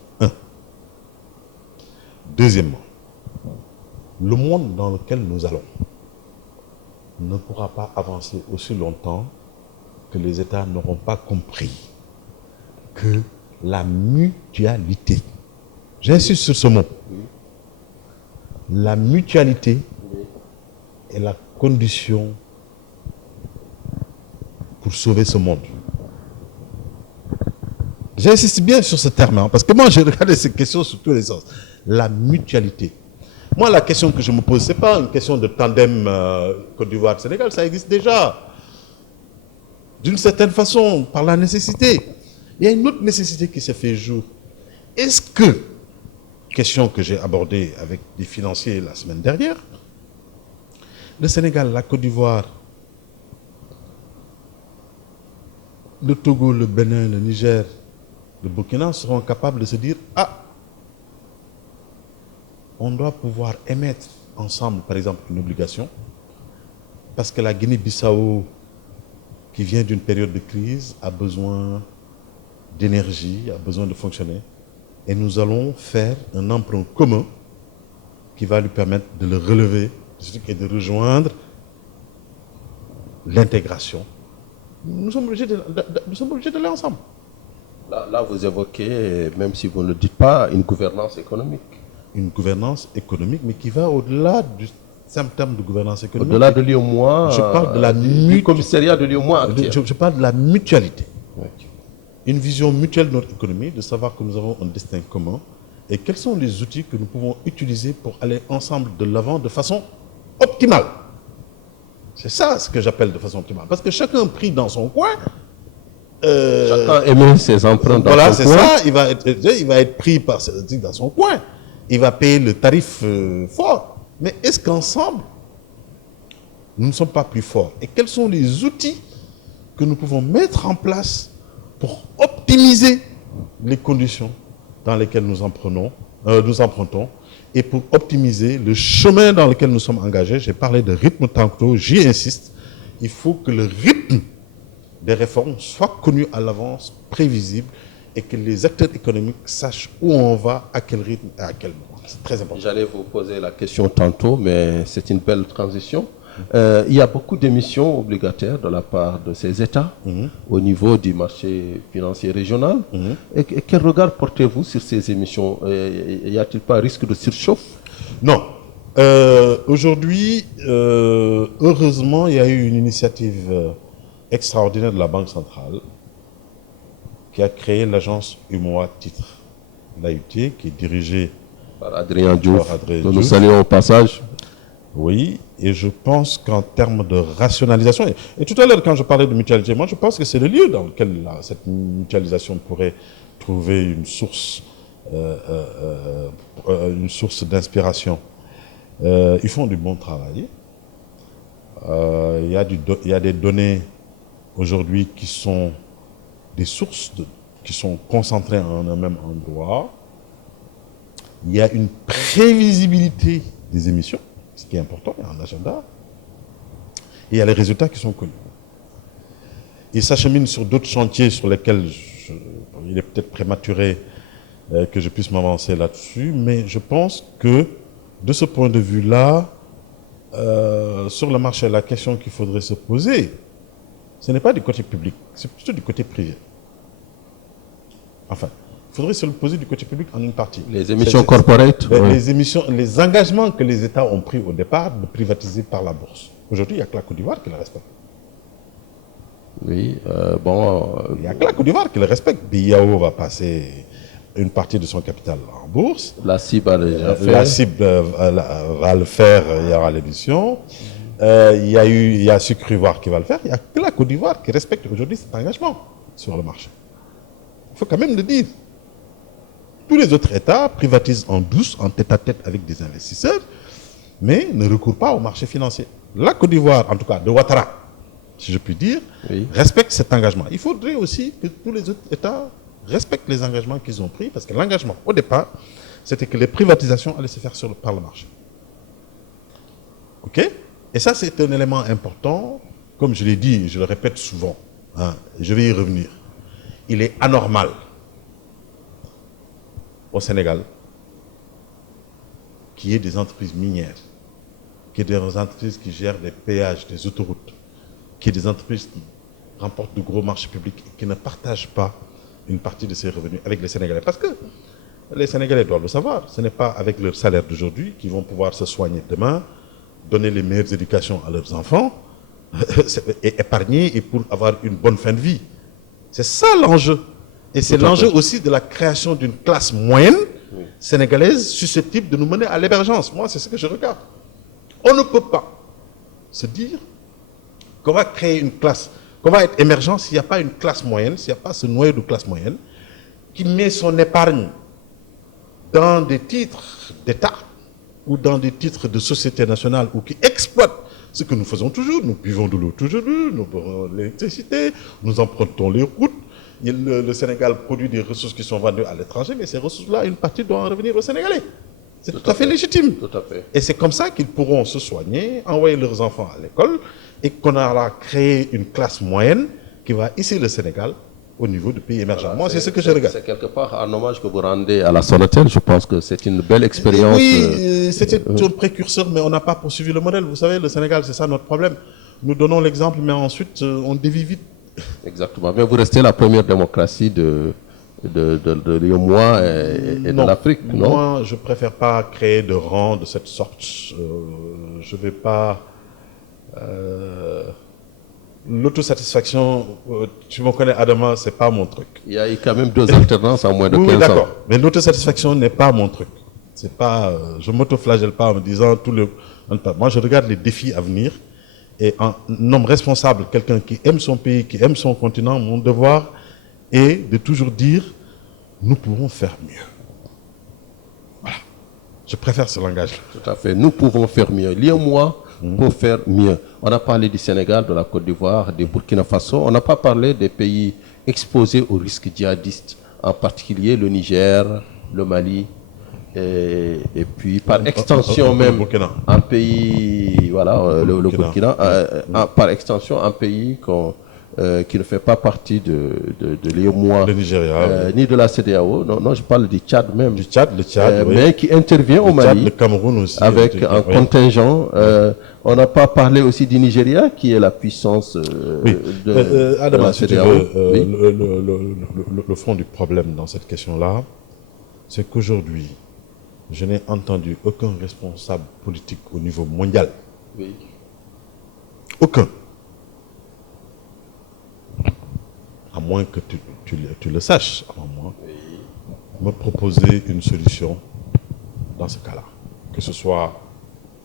Deuxièmement, le monde dans lequel nous allons ne pourra pas avancer aussi longtemps que les États n'auront pas compris que la mutualité, j'insiste sur ce mot, la mutualité est la condition pour sauver ce monde. J'insiste bien sur ce terme, parce que moi j'ai regardé ces questions sous tous les sens. La mutualité. Moi, la question que je me pose, ce n'est pas une question de tandem Côte d'Ivoire-Sénégal, ça existe déjà. D'une certaine façon, par la nécessité. Il y a une autre nécessité qui s'est fait jour. Est-ce que, question que j'ai abordée avec des financiers la semaine dernière, le Sénégal, la Côte d'Ivoire, le Togo, le Bénin, le Niger, le Burkina seront capables de se dire « Ah, on doit pouvoir émettre ensemble, par exemple, une obligation, parce que la Guinée-Bissau, qui vient d'une période de crise, a besoin d'énergie, a besoin de fonctionner, et nous allons faire un emprunt commun qui va lui permettre de le relever et de rejoindre l'intégration. Nous sommes obligés d'aller ensemble. Là, vous évoquez, même si vous ne le dites pas, une gouvernance économique. Une gouvernance économique, mais qui va au-delà du simple terme de gouvernance économique. Au-delà de l'IOMOA, je parle de la du commissariat de l'IOMOA. Je parle de la mutualité. Okay. Une vision mutuelle de notre économie, de savoir que nous avons un destin commun et quels sont les outils que nous pouvons utiliser pour aller ensemble de l'avant de façon optimale. C'est ça ce que j'appelle de façon optimale. Parce que chacun pris dans son coin. Chacun émet ses emprunts dans son coin. Voilà, c'est ça. Il va être pris dans son coin. Il va payer le tarif fort. Mais est-ce qu'ensemble, nous ne sommes pas plus forts? Et quels sont les outils que nous pouvons mettre en place pour optimiser les conditions dans lesquelles nous empruntons et pour optimiser le chemin dans lequel nous sommes engagés. J'ai parlé de rythme tantôt, j'y insiste. Il faut que le rythme des réformes soit connu à l'avance, prévisible, et que les acteurs économiques sachent où on va, à quel rythme et à quel moment. C'est très important. J'allais vous poser la question tantôt, mais c'est une belle transition. Il y a beaucoup d'émissions obligataires de la part de ces États au niveau du marché financier régional. Et quel regard portez-vous sur ces émissions? Y a-t-il pas un risque de surchauffe? Non. Aujourd'hui, heureusement, il y a eu une initiative extraordinaire de la Banque centrale qui a créé l'agence UMOA Titres, l'AUT, qui est dirigée par Adrien Diouf, Adrien nous Diouf. saluons au passage. Oui, et je pense qu'en termes de rationalisation, et tout à l'heure quand je parlais de mutualité, moi je pense que c'est le lieu dans lequel cette mutualisation pourrait trouver une source d'inspiration. Ils font du bon travail. Il y a des données aujourd'hui qui sont des sources qui sont concentrées en un même endroit. Il y a une prévisibilité des émissions, ce qui est important, il y a un agenda. Et il y a les résultats qui sont connus. Ils s'acheminent sur d'autres chantiers sur lesquels il est peut-être prématuré que je puisse m'avancer là-dessus, mais je pense que de ce point de vue-là, sur le marché, la question qu'il faudrait se poser, ce n'est pas du côté public, c'est plutôt du côté privé. Enfin, il faudrait se le poser du côté public en une partie. Les émissions corporate. Les engagements que les États ont pris au départ de privatiser par la bourse. Aujourd'hui, il n'y a que la Côte d'Ivoire qui le respecte. Oui, il n'y a que la Côte d'Ivoire qui le respecte. BIAO va passer une partie de son capital en bourse. La CIB a déjà fait. La CIB va le faire, il y aura l'édition. Il y a Sucre Ivoire qui va le faire. Il n'y a que la Côte d'Ivoire qui respecte aujourd'hui cet engagement sur le marché. Il faut quand même le dire. Tous les autres États privatisent en douce, en tête-à-tête avec des investisseurs, mais ne recourent pas au marché financier. La Côte d'Ivoire, en tout cas de Ouattara, si je puis dire, respecte cet engagement. Il faudrait aussi que tous les autres États respectent les engagements qu'ils ont pris, parce que l'engagement, au départ, c'était que les privatisations allaient se faire par le marché. OK? Et ça, c'est un élément important. Comme je l'ai dit, je le répète souvent, je vais y revenir. Il est anormal au Sénégal qu'il y ait des entreprises minières, qu'il y ait des entreprises qui gèrent des péages, des autoroutes, qu'il y ait des entreprises qui remportent de gros marchés publics et qui ne partagent pas une partie de ces revenus avec les Sénégalais. Parce que les Sénégalais doivent le savoir, ce n'est pas avec leur salaire d'aujourd'hui qu'ils vont pouvoir se soigner demain, donner les meilleures éducations à leurs enfants, et épargner et pour avoir une bonne fin de vie. C'est ça l'enjeu. Et c'est l'enjeu aussi de la création d'une classe moyenne sénégalaise susceptible de nous mener à l'émergence. Moi, c'est ce que je regarde. On ne peut pas se dire qu'on va créer une classe, qu'on va être émergent s'il n'y a pas une classe moyenne, s'il n'y a pas ce noyau de classe moyenne qui met son épargne dans des titres d'État ou dans des titres de société nationale ou qui exploite ce que nous faisons toujours. Nous buvons de l'eau toujours, nous buvons l'électricité, nous empruntons les routes. Le Sénégal produit des ressources qui sont vendues à l'étranger, mais ces ressources-là, une partie doit en revenir aux Sénégalais. C'est tout à fait légitime. Tout à fait. Et c'est comme ça qu'ils pourront se soigner, envoyer leurs enfants à l'école, et qu'on aura créé une classe moyenne qui va hisser le Sénégal au niveau du pays émergent. Moi, c'est ce que je regarde. C'est quelque part un hommage que vous rendez à la Sonatel. Je pense que c'est une belle expérience. Oui, c'était un précurseur, mais on n'a pas poursuivi le modèle. Vous savez, le Sénégal, c'est ça notre problème. Nous donnons l'exemple, mais ensuite, on dévie vite. Exactement. Mais vous restez la première démocratie de l'UEMOA et de l'Afrique, non? Moi, je ne préfère pas créer de rangs de cette sorte. Je ne vais pas... L'autosatisfaction, tu me connais, Adama, ce n'est pas mon truc. Il y a eu quand même 2 alternances en moins de 15 ans. Oui, d'accord. Mais l'autosatisfaction n'est pas mon truc. C'est pas, je ne m'autoflagelle pas en me disant tout le... Moi, je regarde les défis à venir. Et un homme responsable, quelqu'un qui aime son pays, qui aime son continent, mon devoir est de toujours dire, nous pouvons faire mieux. Voilà. Je préfère ce langage-là. Tout à fait. Nous pouvons faire mieux. L'UEMOA peut faire mieux. On a parlé du Sénégal, de la Côte d'Ivoire, du Burkina Faso. On n'a pas parlé des pays exposés aux risques djihadistes, en particulier le Niger, le Mali et puis par extension même Burkina. un pays, voilà, le Burkina, par extension un pays qui ne fait pas partie de l'UEMOA, Le Nigeria, ni de la CEDEAO. Non, non, je parle du Tchad même. le Tchad, oui. Mais qui intervient au Le Tchad, Mali le Cameroun aussi. avec un oui. contingent. On n'a pas parlé aussi du Nigeria, qui est la puissance Oui. de Adama, la si tu CEDEAO. veux, Oui. le fond du problème dans cette question-là, c'est qu'aujourd'hui, je n'ai entendu aucun responsable politique au niveau mondial. Oui. Aucun. À moins que tu le saches, avant moi, me proposer une solution dans ce cas-là. Que ce soit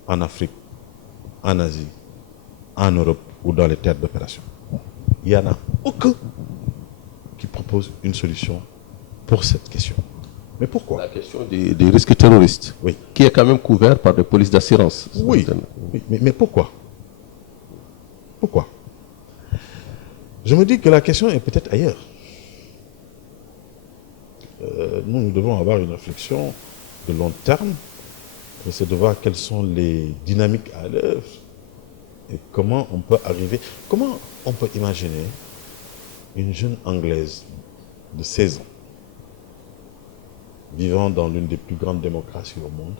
en Afrique, en Asie, en Europe ou dans les théâtres d'opération. Il n'y en a aucun qui propose une solution pour cette question. Mais pourquoi? La question des risques terroristes, Oui. qui est quand même couvert par des polices d'assurance. Oui, mais pourquoi? Pourquoi? Je me dis que la question est peut-être ailleurs. Nous devons avoir une réflexion de long terme, c'est de voir quelles sont les dynamiques à l'œuvre et comment on peut imaginer une jeune Anglaise de 16 ans vivant dans l'une des plus grandes démocraties au monde,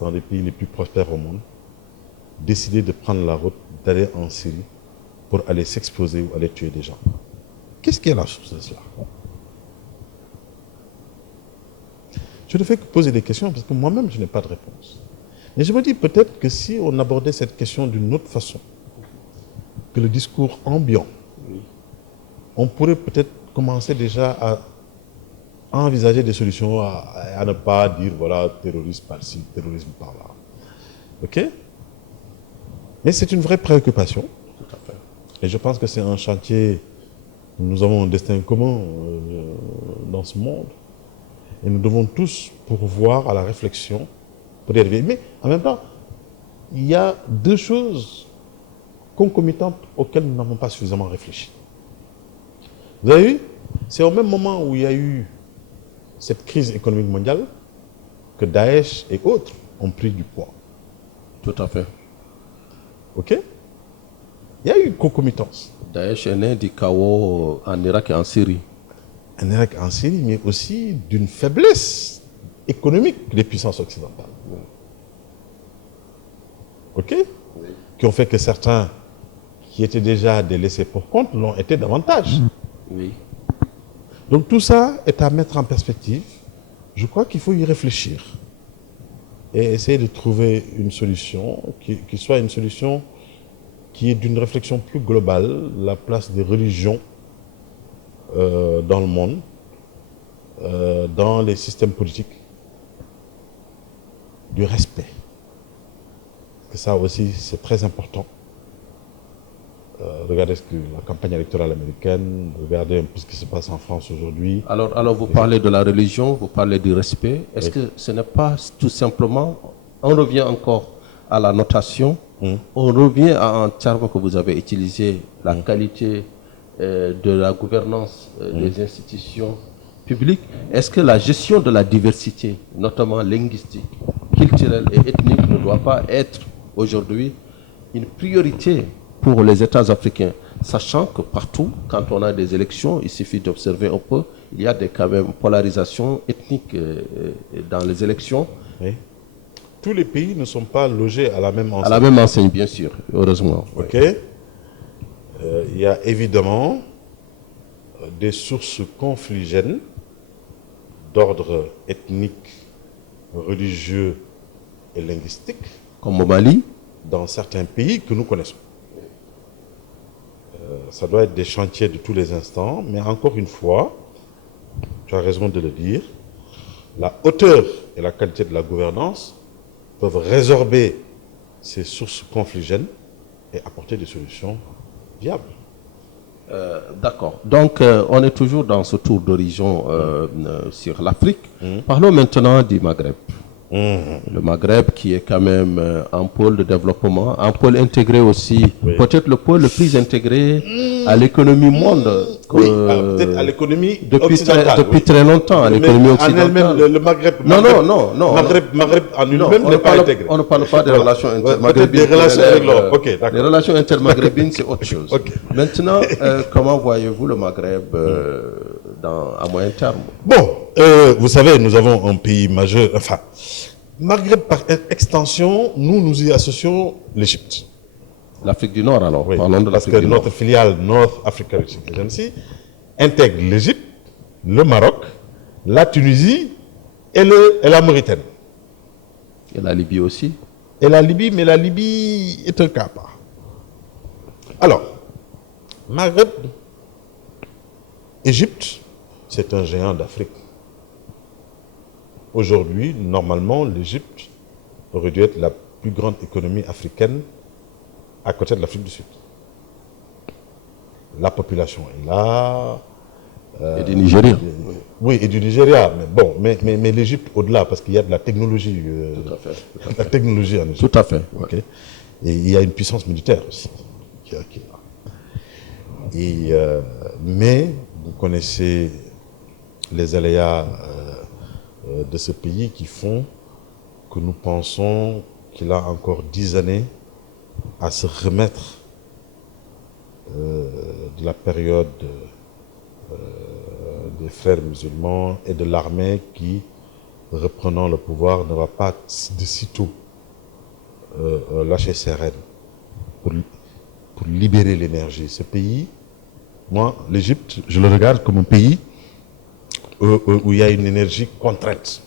dans les pays les plus prospères au monde, décider de prendre la route, d'aller en Syrie pour aller s'exposer ou aller tuer des gens. Qu'est-ce qui est la source de cela? Je ne fais que poser des questions parce que moi-même, je n'ai pas de réponse. Mais je me dis peut-être que si on abordait cette question d'une autre façon, que le discours ambiant, on pourrait peut-être commencer déjà à envisager des solutions, à ne pas dire, voilà, terrorisme par-ci, terrorisme par-là. OK? Mais c'est une vraie préoccupation. Tout à fait. Et je pense que c'est un chantier, nous avons un destin commun dans ce monde. Et nous devons tous pourvoir à la réflexion pour y arriver. Mais en même temps, il y a deux choses concomitantes auxquelles nous n'avons pas suffisamment réfléchi. Vous avez vu? C'est au même moment où il y a eu cette crise économique mondiale que Daesh et autres ont pris du poids. Tout à fait. OK? Il y a eu une concomitance. Daesh est né du chaos en Irak et en Syrie. En Irak, en Syrie, mais aussi d'une faiblesse économique des puissances occidentales. OK? Oui. Qui ont fait que certains qui étaient déjà des laissés pour compte l'ont été davantage. Oui. Donc tout ça est à mettre en perspective. Je crois qu'il faut y réfléchir et essayer de trouver une solution qui soit une solution qui est d'une réflexion plus globale, la place des religions dans le monde, dans les systèmes politiques, du respect. Parce que ça aussi, c'est très important. Regardez la campagne électorale américaine, regardez un peu ce qui se passe en France aujourd'hui. Alors vous parlez de la religion, vous parlez du respect. Est-ce que ce n'est pas tout simplement, on revient encore à la notation, on revient à un terme que vous avez utilisé, la qualité de la gouvernance des institutions publiques. Est-ce que la gestion de la diversité, notamment linguistique, culturelle et ethnique, ne doit pas être aujourd'hui une priorité pour les États africains, sachant que partout, quand on a des élections, il suffit d'observer un peu, il y a quand même polarisations ethniques dans les élections. Oui. Tous les pays ne sont pas logés à la même enseigne. À la même enseigne, bien sûr, heureusement. OK. Il y a évidemment des sources confligènes d'ordre ethnique, religieux et linguistique. Comme au Mali. Dans certains pays que nous connaissons. Ça doit être des chantiers de tous les instants, mais encore une fois, tu as raison de le dire, la hauteur et la qualité de la gouvernance peuvent résorber ces sources confligènes et apporter des solutions viables. D'accord. Donc, on est toujours dans ce tour d'horizon sur l'Afrique. Parlons maintenant du Maghreb. Le Maghreb qui est quand même un pôle de développement, un pôle intégré aussi, peut-être le pôle le plus intégré à l'économie monde. Peut-être à l'économie occidentale. Depuis très longtemps, à l'économie occidentale. En elle-même, le Maghreb, Non. Maghreb en lui-même n'est pas intégré. On ne parle pas des relations intermaghrébines. Des relations avec l'Europe. Ok, d'accord. Les relations intermaghrébines, c'est autre chose. Maintenant, comment voyez-vous le Maghreb à moyen terme? Bon, vous savez, nous avons un pays majeur, enfin, Maghreb par extension, nous y associons l'Égypte. L'Afrique du Nord, alors. Oui, Parlons de parce que l'Afrique du Nord. notre filiale North Africa Research Agency intègre l'Égypte, le Maroc, la Tunisie et la Mauritanie. Et la Libye aussi. Et la Libye, mais la Libye est un cas à part. Alors, Maghreb, Égypte, c'est un géant d'Afrique. Aujourd'hui, normalement, l'Égypte aurait dû être la plus grande économie africaine à côté de l'Afrique du Sud. La population est là. Et du Nigeria. Oui, et du Nigeria. Mais bon, mais l'Égypte au-delà, parce qu'il y a de la technologie. Tout à fait. La technologie en Égypte. Tout à fait. Ok. Et il y a une puissance militaire aussi qui est là. Et, mais vous connaissez les aléas de ce pays qui font que nous pensons qu'il a encore 10 années à se remettre de la période des frères musulmans et de l'armée qui, reprenant le pouvoir, ne va pas de sitôt lâcher ses rênes pour libérer l'énergie. Ce pays, moi, l'Égypte, je le regarde comme un pays où il y a une énergie contrainte.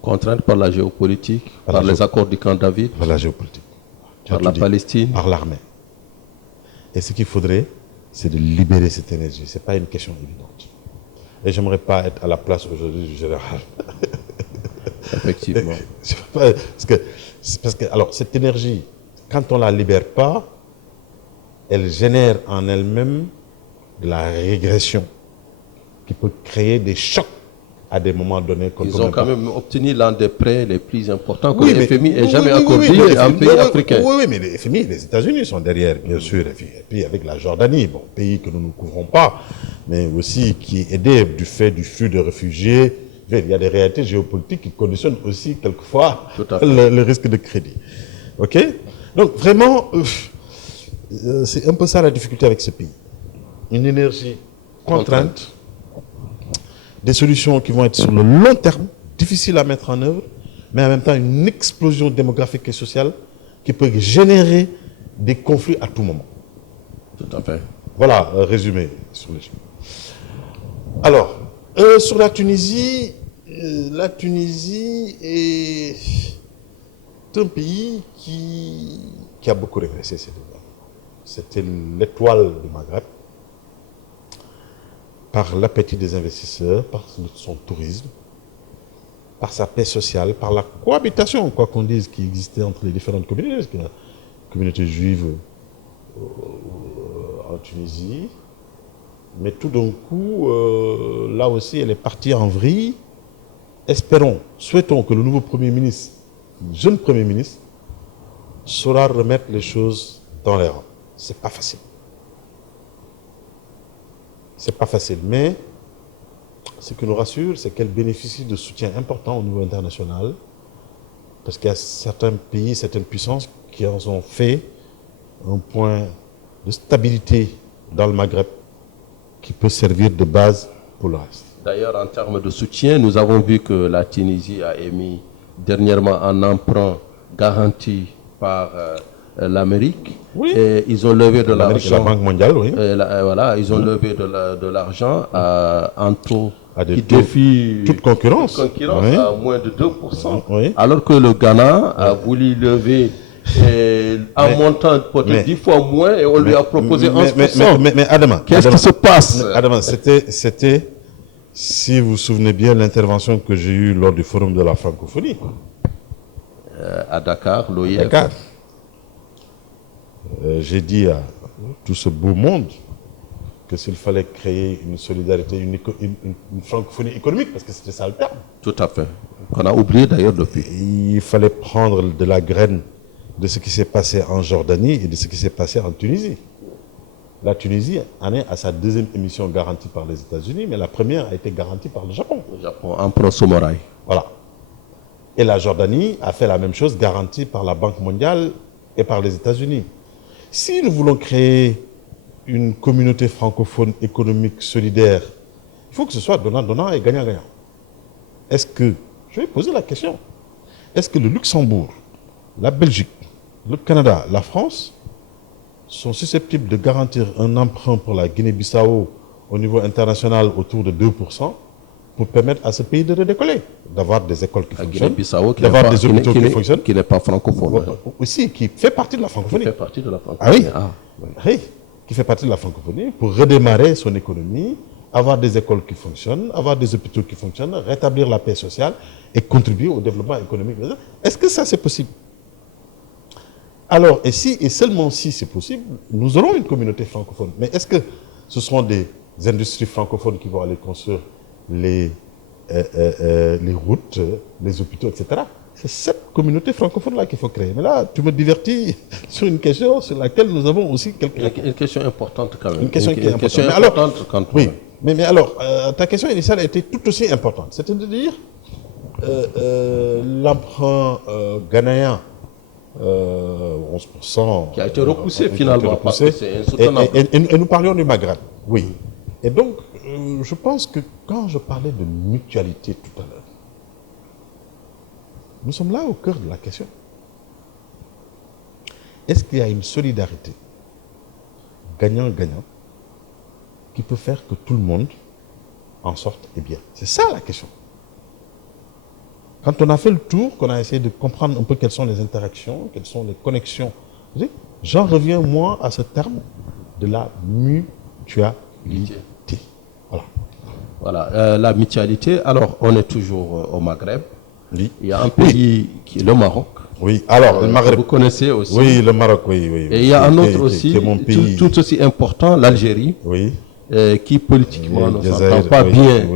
Contrainte par la géopolitique, par les accords du camp David, par la géopolitique, par la Palestine, par l'armée. Et ce qu'il faudrait, c'est de libérer cette énergie. Ce n'est pas une question évidente. Et je n'aimerais pas être à la place aujourd'hui du général. Effectivement. Parce que, alors, cette énergie, quand on ne la libère pas, elle génère en elle-même de la régression qui peut créer des chocs à des moments donnés. Ils ont quand même obtenu l'un des prêts les plus importants que le FMI ait jamais accordé à un pays africain. Oui, mais le FMI, les États-Unis sont derrière, bien sûr. Et puis avec la Jordanie, bon, pays que nous ne couvrons pas, mais aussi qui est aidé du fait du flux de réfugiés. Il y a des réalités géopolitiques qui conditionnent aussi quelquefois le risque de crédit. OK? Donc vraiment, c'est un peu ça la difficulté avec ce pays. Une énergie contrainte, des solutions qui vont être sur le long terme, difficiles à mettre en œuvre, mais en même temps une explosion démographique et sociale qui peut générer des conflits à tout moment. Tout à fait. Voilà, résumé sur l'Égypte. Alors, sur la Tunisie est un pays qui a beaucoup régressé ces 2 ans. C'était l'étoile du Maghreb, par l'appétit des investisseurs, par son tourisme, par sa paix sociale, par la cohabitation, quoi qu'on dise, qui existait entre les différentes communautés. Parce que la communauté juive en Tunisie, mais tout d'un coup, là aussi, elle est partie en vrille. Souhaitons que le nouveau Premier ministre, jeune Premier ministre, saura remettre les choses dans les rangs. C'est pas facile. C'est pas facile, mais ce qui nous rassure, c'est qu'elle bénéficie de soutien important au niveau international, parce qu'il y a certains pays, certaines puissances qui en ont fait un point de stabilité dans le Maghreb qui peut servir de base pour le reste. D'ailleurs, en termes de soutien, nous avons vu que la Tunisie a émis dernièrement un emprunt garanti par l'Amérique. Oui. Et ils ont levé de l'argent. La Banque mondiale, oui. Voilà, ils ont levé de l'argent à un taux qui défie toute concurrence. Oui. À moins de 2%. Oui. Alors que le Ghana a voulu lever un montant peut-être 10 fois moins et on lui a proposé 11%. Mais Adama, qu'est-ce qui se passe? Adama, c'était, si vous vous souvenez bien, l'intervention que j'ai eue lors du Forum de la francophonie. À Dakar, l'OIF. Dakar. J'ai dit à tout ce beau monde que s'il fallait créer une solidarité, une francophonie économique, parce que c'était ça le terme. Tout à fait. Qu'on a oublié d'ailleurs depuis. Il fallait prendre de la graine de ce qui s'est passé en Jordanie et de ce qui s'est passé en Tunisie. La Tunisie en est à sa deuxième émission garantie par les États-Unis, mais la première a été garantie par le Japon. Le Japon, Empereur Somorai. Voilà. Et la Jordanie a fait la même chose, garantie par la Banque mondiale et par les États-Unis. Si nous voulons créer une communauté francophone économique solidaire, il faut que ce soit donnant-donnant et gagnant-gagnant. Est-ce que, je vais poser la question, est-ce que le Luxembourg, la Belgique, le Canada, la France sont susceptibles de garantir un emprunt pour la Guinée-Bissau au niveau international autour de 2% pour permettre à ce pays de redécoller, d'avoir des écoles qui fonctionnent, d'avoir des hôpitaux qui fonctionnent, qui n'est pas francophone. aussi, qui fait partie de la francophonie. Qui fait partie de la francophonie. Ah oui, oui, qui fait partie de la francophonie pour redémarrer son économie, avoir des écoles qui fonctionnent, avoir des hôpitaux qui fonctionnent, rétablir la paix sociale et contribuer au développement économique. Est-ce que ça c'est possible? Alors, et si, et seulement si c'est possible, nous aurons une communauté francophone. Mais est-ce que ce seront des industries francophones qui vont aller construire les routes, les hôpitaux, etc. C'est cette communauté francophone-là qu'il faut créer. Mais là, tu me divertis sur une question sur laquelle nous avons aussi une question importante quand même. Une question qui est importante. Question importante oui, mais alors, ta question initiale a été tout aussi importante. C'est-à-dire, l'emprunt ghanéen, 11%... Qui a été repoussé finalement, parce que c'est insoutenable. Et nous parlions du Maghreb, oui. Et donc, je pense que quand je parlais de mutualité tout à l'heure, nous sommes là au cœur de la question. Est-ce qu'il y a une solidarité gagnant-gagnant qui peut faire que tout le monde en sorte et bien? C'est ça la question. Quand on a fait le tour, qu'on a essayé de comprendre un peu quelles sont les interactions, quelles sont les connexions, j'en reviens moi à ce terme de la mutualité. Voilà. Voilà, la mutualité. Alors, on est toujours au Maghreb. Oui. Il y a un pays qui est le Maroc. Oui, alors le Maghreb. Vous connaissez aussi. Oui, le Maroc, oui. Et il y a un autre aussi, qui est mon pays. tout aussi important, l'Algérie. Oui. Qui politiquement ne s'entend pas bien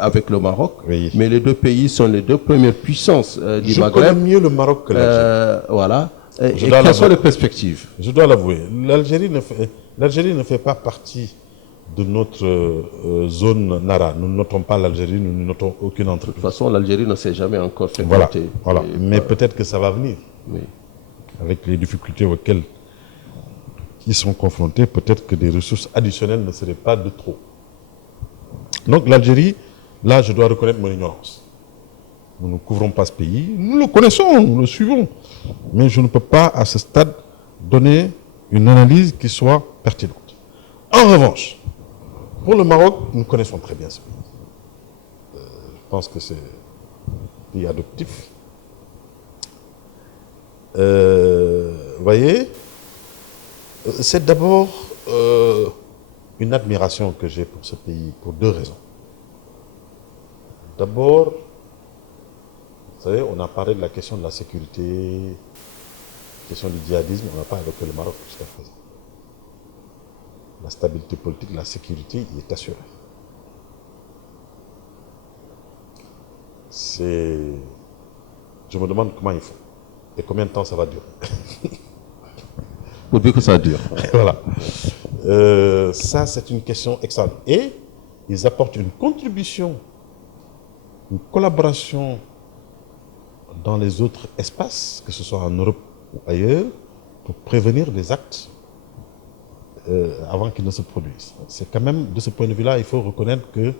avec le Maroc. Oui. Mais les deux pays sont les deux premières puissances du Je Maghreb. connais mieux le Maroc que l'Algérie. Voilà. Et quelles sont les perspectives? Je dois l'avouer. L'Algérie ne fait pas partie de notre zone NARA. Nous ne notons pas l'Algérie, nous ne notons aucune entreprise. De toute façon, l'Algérie ne s'est jamais encore fait Voilà. voter. Voilà. Mais peut-être que ça va venir. Oui. Avec les difficultés auxquelles ils sont confrontés, peut-être que des ressources additionnelles ne seraient pas de trop. Donc l'Algérie, là, je dois reconnaître mon ignorance. Nous ne couvrons pas ce pays, nous le connaissons, nous le suivons. Mais je ne peux pas, à ce stade, donner une analyse qui soit pertinente. En revanche, pour le Maroc, nous connaissons très bien ce pays. Je pense que c'est un pays adoptif. Vous voyez, c'est d'abord une admiration que j'ai pour ce pays, pour deux raisons. D'abord, vous savez, on a parlé de la question de la sécurité, la question du djihadisme, on n'a pas évoqué le Maroc jusqu'à présent. La stabilité politique, la sécurité, il est assuré. Je me demande comment ils font et combien de temps ça va durer. Pour dire que ça dure. Voilà. Ça, c'est une question extraordinaire. Et ils apportent une contribution, une collaboration dans les autres espaces, que ce soit en Europe ou ailleurs, pour prévenir des actes avant qu'ils ne se produisent. C'est quand même, de ce point de vue-là, il faut reconnaître que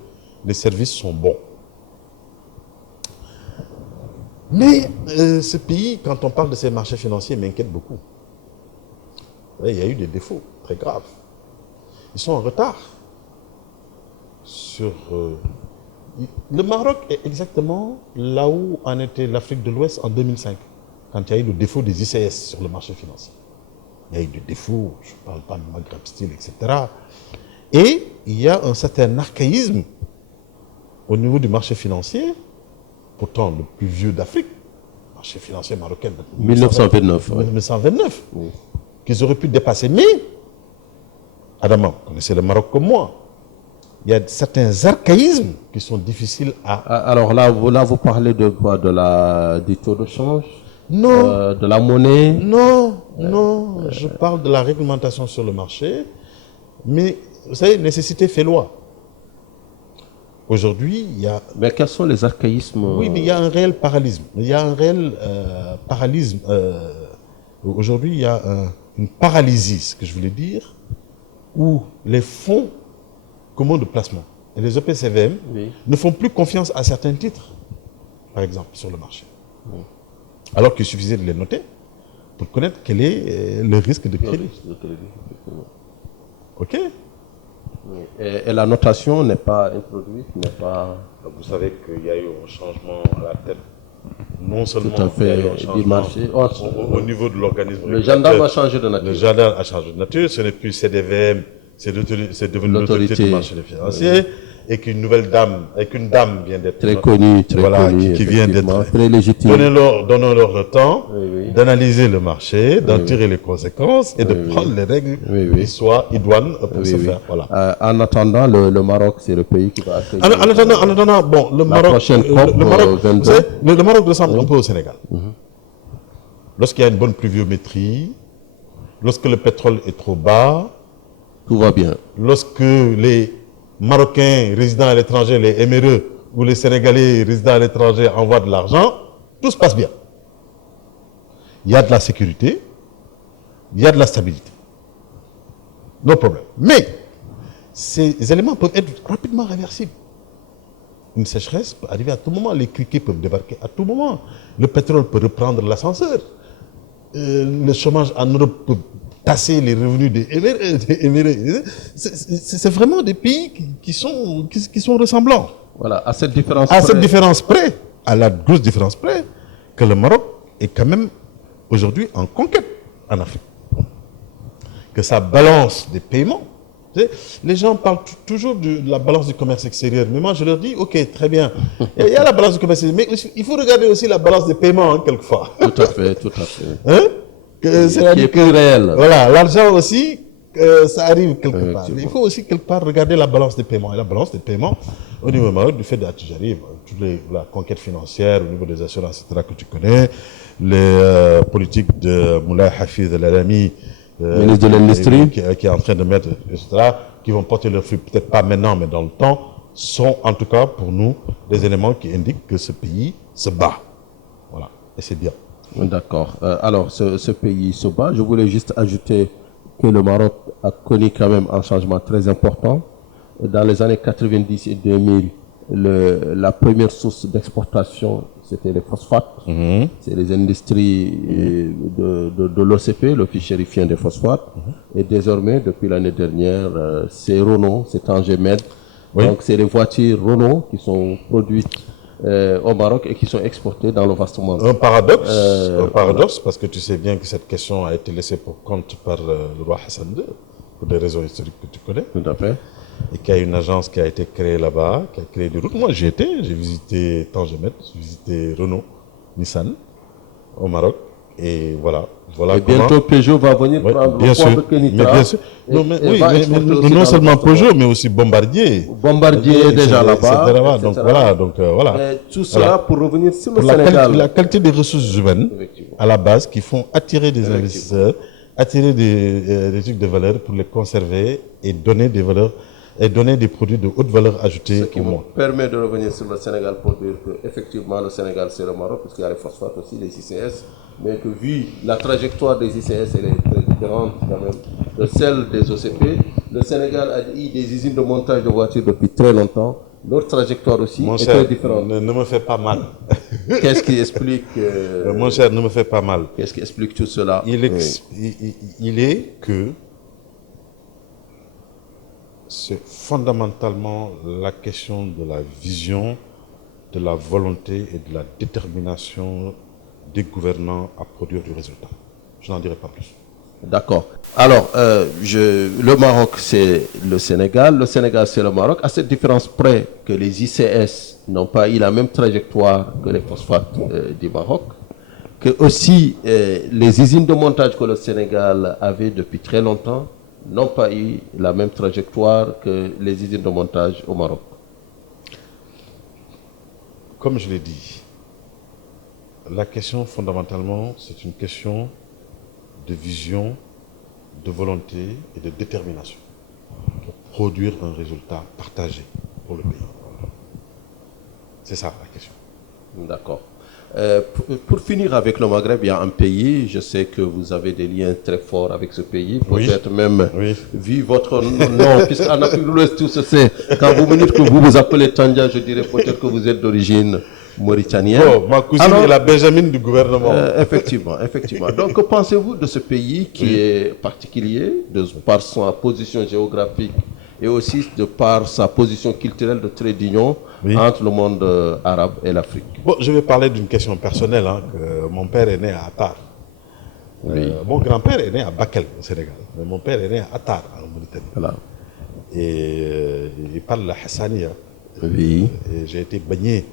les services sont bons. Mais ce pays, quand on parle de ses marchés financiers, m'inquiète beaucoup. Il y a eu des défauts très graves. Ils sont en retard sur... Le Maroc est exactement là où en était l'Afrique de l'Ouest en 2005, quand il y a eu le défaut des ICS sur le marché financier. Il y a eu des défauts, je ne parle pas de Maghreb style, etc. Et il y a un certain archaïsme au niveau du marché financier, pourtant le plus vieux d'Afrique, le marché financier marocain de 1929. 1929, oui. Qu'ils auraient pu dépasser. Mais Adama, vous connaissez le Maroc comme moi. Il y a certains archaïsmes qui sont difficiles à... Alors là, vous parlez de quoi? Du taux de change? Non, De la monnaie? non, je parle de la réglementation sur le marché. Mais, vous savez, nécessité fait loi. Aujourd'hui, il y a... Mais quels sont les archaïsmes? Oui, mais il y a un réel paralysme. Il y a un réel paralysme. Aujourd'hui, il y a une paralysie, ce que je voulais dire, où les fonds communs de placement et les OPCVM ne font plus confiance à certains titres, par exemple, sur le marché. Alors qu'il suffisait de les noter pour connaître quel est le risque de crédit. OK? Et la notation n'est pas introduite, n'est pas... Vous savez qu'il y a eu un changement à la tête, non seulement Tout à fait, il y a eu un changement du marché. au niveau de l'organisme. Le gendarme a changé de nature. Le gendarme a changé de nature, ce n'est plus CDVM, c'est devenu l'autorité du marché financier, et qu'une nouvelle dame, vient d'être très connue, qui vient d'être très légitime. Donnons-leur le temps d'analyser le marché, d'en tirer les conséquences et de prendre les règles qui soient idoines pour se faire. Voilà. En attendant, le Maroc, c'est le pays qui va accueillir. En attendant, bon, le Maroc, vous savez, le Maroc ressemble un peu au Sénégal. Lorsqu'il y a une bonne pluviométrie, lorsque le pétrole est trop bas, tout va bien. Lorsque les Marocains résidant à l'étranger, les MRE, ou les Sénégalais résidant à l'étranger envoient de l'argent, tout se passe bien. Il y a de la sécurité, il y a de la stabilité. No problème. Mais ces éléments peuvent être rapidement réversibles. Une sécheresse peut arriver à tout moment, les criquets peuvent débarquer à tout moment, le pétrole peut reprendre l'ascenseur, le chômage en Europe peut tasser les revenus des Émirats. C'est vraiment des pays qui sont ressemblants. Voilà, à cette différence près, à la grosse différence près, que le Maroc est quand même aujourd'hui en conquête en Afrique. Que sa balance des paiements, les gens parlent toujours de la balance du commerce extérieur, mais moi je leur dis, ok, très bien, il y a la balance du commerce extérieur, mais il faut regarder aussi la balance des paiements, quelquefois. Tout à fait, tout à fait. Hein? C'est plus réel. Voilà, l'argent aussi, ça arrive quelque part. Mais il faut aussi quelque part regarder la balance des paiements. Et la balance des paiements, au niveau du Maroc, du fait de la conquête financière, au niveau des assurances, etc., que tu connais, les politiques de Moulay Hafid El-Alami, ministre de l'Industrie, qui est en train de mettre, etc., qui vont porter leur fruit, peut-être pas maintenant, mais dans le temps, sont en tout cas pour nous des éléments qui indiquent que ce pays se bat. Voilà, et c'est bien. D'accord. Alors, ce pays se bat. Je voulais juste ajouter que le Maroc a connu quand même un changement très important. Dans les années 90 et 2000, la première source d'exportation, c'était les phosphates. C'est les industries de l'OCP, l'Office chérifien des phosphates. Et désormais, depuis l'année dernière, c'est Renault, c'est Tangemed. Donc, c'est les voitures Renault qui sont produites au Maroc et qui sont exportés dans le vaste monde. Un paradoxe, parce que tu sais bien que cette question a été laissée pour compte par le roi Hassan II, pour des raisons historiques que tu connais. Tout à fait. Et qu'il y a une agence qui a été créée là-bas, qui a créé des routes. Moi, j'y étais, j'ai visité Tangemet, j'ai visité Renault, Nissan, au Maroc. Et voilà. Et bientôt Peugeot va venir prendre le port de Kenitra. Mais bien sûr. Non seulement Peugeot, mais aussi Bombardier. Bombardier est déjà là-bas. Donc voilà. Et tout cela pour revenir sur le Sénégal. La qualité des ressources humaines, à la base, qui font attirer des investisseurs, attirer des trucs de valeur pour les conserver et donner des valeurs et donner des produits de haute valeur ajoutée au monde. Ce qui me permet de revenir sur le Sénégal pour dire qu'effectivement le Sénégal c'est le Maroc, parce qu'il y a les phosphates aussi, les ICS, mais que vu la trajectoire des ICS, elle est très différente quand même de celle des OCP. Le Sénégal a eu des usines de montage de voitures depuis très longtemps. Leur trajectoire aussi est très différente. Ne me fais pas mal. Qu'est-ce qui explique Mon cher, ne me fais pas mal. Qu'est-ce qui explique tout cela? Il est que c'est fondamentalement la question de la vision, de la volonté et de la détermination des gouvernants à produire du résultat. Je n'en dirai pas plus. D'accord. Alors, le Maroc, c'est le Sénégal c'est le Maroc. À cette différence près que les ICS n'ont pas eu la même trajectoire que les phosphates du Maroc, que aussi les usines de montage que le Sénégal avait depuis très longtemps n'ont pas eu la même trajectoire que les usines de montage au Maroc? Comme je l'ai dit, la question fondamentalement, c'est une question de vision, de volonté et de détermination pour produire un résultat partagé pour le pays. C'est ça la question. D'accord. Pour finir avec le Maghreb, il y a un pays, je sais que vous avez des liens très forts avec ce pays, peut-être même vu votre nom, puisqu'en Afrique de l'Ouest, tout se sait. Quand vous me dites que vous vous appelez Tandja, je dirais peut-être que vous êtes d'origine mauritanienne. Oh, ma cousine est la Benjamin du gouvernement. Effectivement, effectivement. Donc, que pensez-vous de ce pays qui est particulier, par sa position géographique et aussi de par sa position culturelle de trait d'union entre le monde arabe et l'Afrique? Bon, je vais parler d'une question personnelle. Que mon père est né à Attar. Mon grand-père est né à Bakel, au Sénégal. Mais mon père est né à Attar, en Mauritanie. Voilà. Et il parle la Hassania. Oui. Et j'ai été baigné,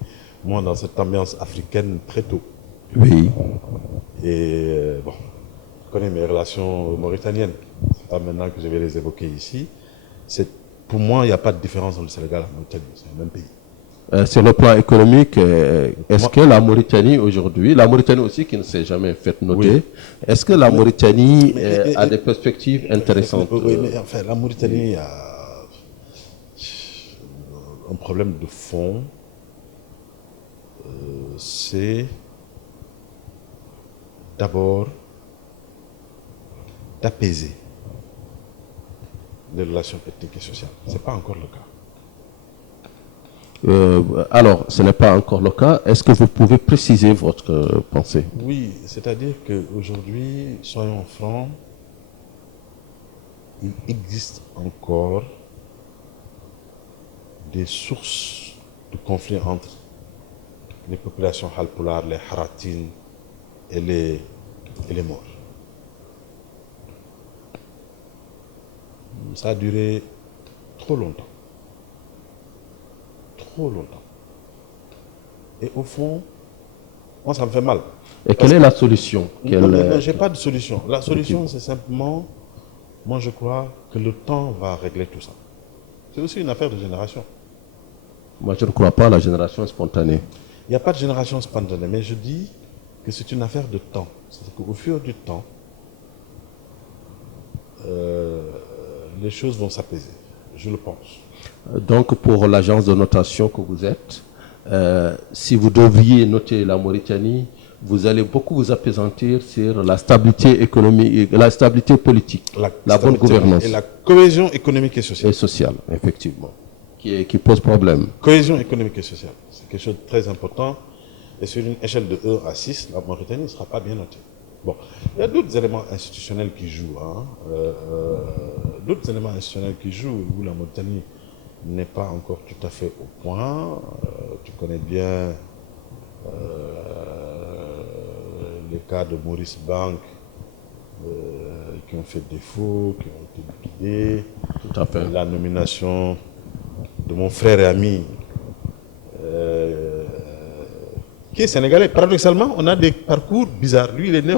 moi, dans cette ambiance africaine très tôt. Oui. Et bon, je connais mes relations mauritaniennes. C'est pas maintenant que je vais les évoquer ici. Pour moi, il n'y a pas de différence entre le Sénégal et la Mauritanie. C'est le même pays. Sur le plan économique, est-ce que la Mauritanie aujourd'hui, la Mauritanie aussi qui ne s'est jamais fait noter, est-ce que la Mauritanie a des perspectives intéressantes? Oui, mais enfin, la Mauritanie a un problème de fond. C'est d'abord d'apaiser les relations ethniques et sociales. Ce n'est pas encore le cas. Alors, ce n'est pas encore le cas. Est-ce que vous pouvez préciser votre pensée? Oui, c'est-à-dire qu'aujourd'hui, soyons francs, il existe encore des sources de conflits entre les populations halpoulars, les haratines et les Maures. Ça a duré trop longtemps. Trop longtemps. Et au fond, moi ça me fait mal. Et quelle est la solution? Non, j'ai pas de solution. La solution, c'est simplement, moi je crois que le temps va régler tout ça. C'est aussi une affaire de génération. Moi je ne crois pas à la génération spontanée. Il n'y a pas de génération spontanée, mais je dis que c'est une affaire de temps. C'est-à-dire qu'au fur du temps, les choses vont s'apaiser. Je le pense. Donc pour l'agence de notation que vous êtes, si vous devriez noter la Mauritanie, vous allez beaucoup vous appesantir sur la stabilité économique, la stabilité politique, la bonne gouvernance. Et la cohésion économique et sociale. Et sociale, effectivement, qui pose problème. Cohésion économique et sociale, c'est quelque chose de très important. Et sur une échelle de 1 à 6, la Mauritanie ne sera pas bien notée. Bon, il y a d'autres éléments institutionnels qui jouent. D'autres éléments institutionnels qui jouent où la Mauritanie n'est pas encore tout à fait au point. Tu connais bien les cas de Maurice Bank qui ont fait défaut, qui ont été liquidés. Tout à fait. La nomination de mon frère et ami qui est sénégalais. Paradoxalement, on a des parcours bizarres. Lui, il est né,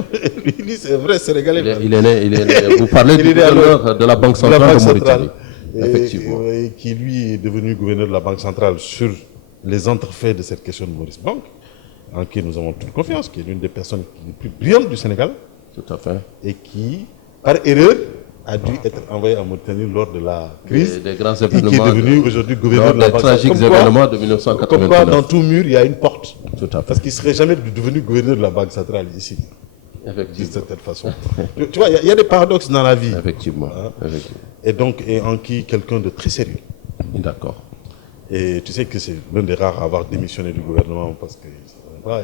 lui c'est vrai sénégalais. Il est né. Vous parlez du gouverneur de la Banque centrale de Mauritanie. Effectivement. Et qui, lui, est devenu gouverneur de la Banque centrale sur les entrefaits de cette question de Maurice Bank, en qui nous avons toute confiance, qui est l'une des personnes les plus brillantes du Sénégal. Tout à fait. Et qui, par erreur, a dû être envoyé en Mauritanie lors de la crise. Des grands et qui est devenu aujourd'hui gouverneur de la Banque centrale. Tragiques événements de 1989. Comme quoi, dans tout mur, il y a une porte. Tout à fait. Parce qu'il ne serait jamais devenu gouverneur de la Banque centrale ici. Effectivement. D'une certaine façon. Tu vois, il y a des paradoxes dans la vie. Effectivement. Et donc, et en qui quelqu'un de très sérieux. D'accord. Et tu sais que c'est l'un des rares à avoir démissionné du gouvernement parce que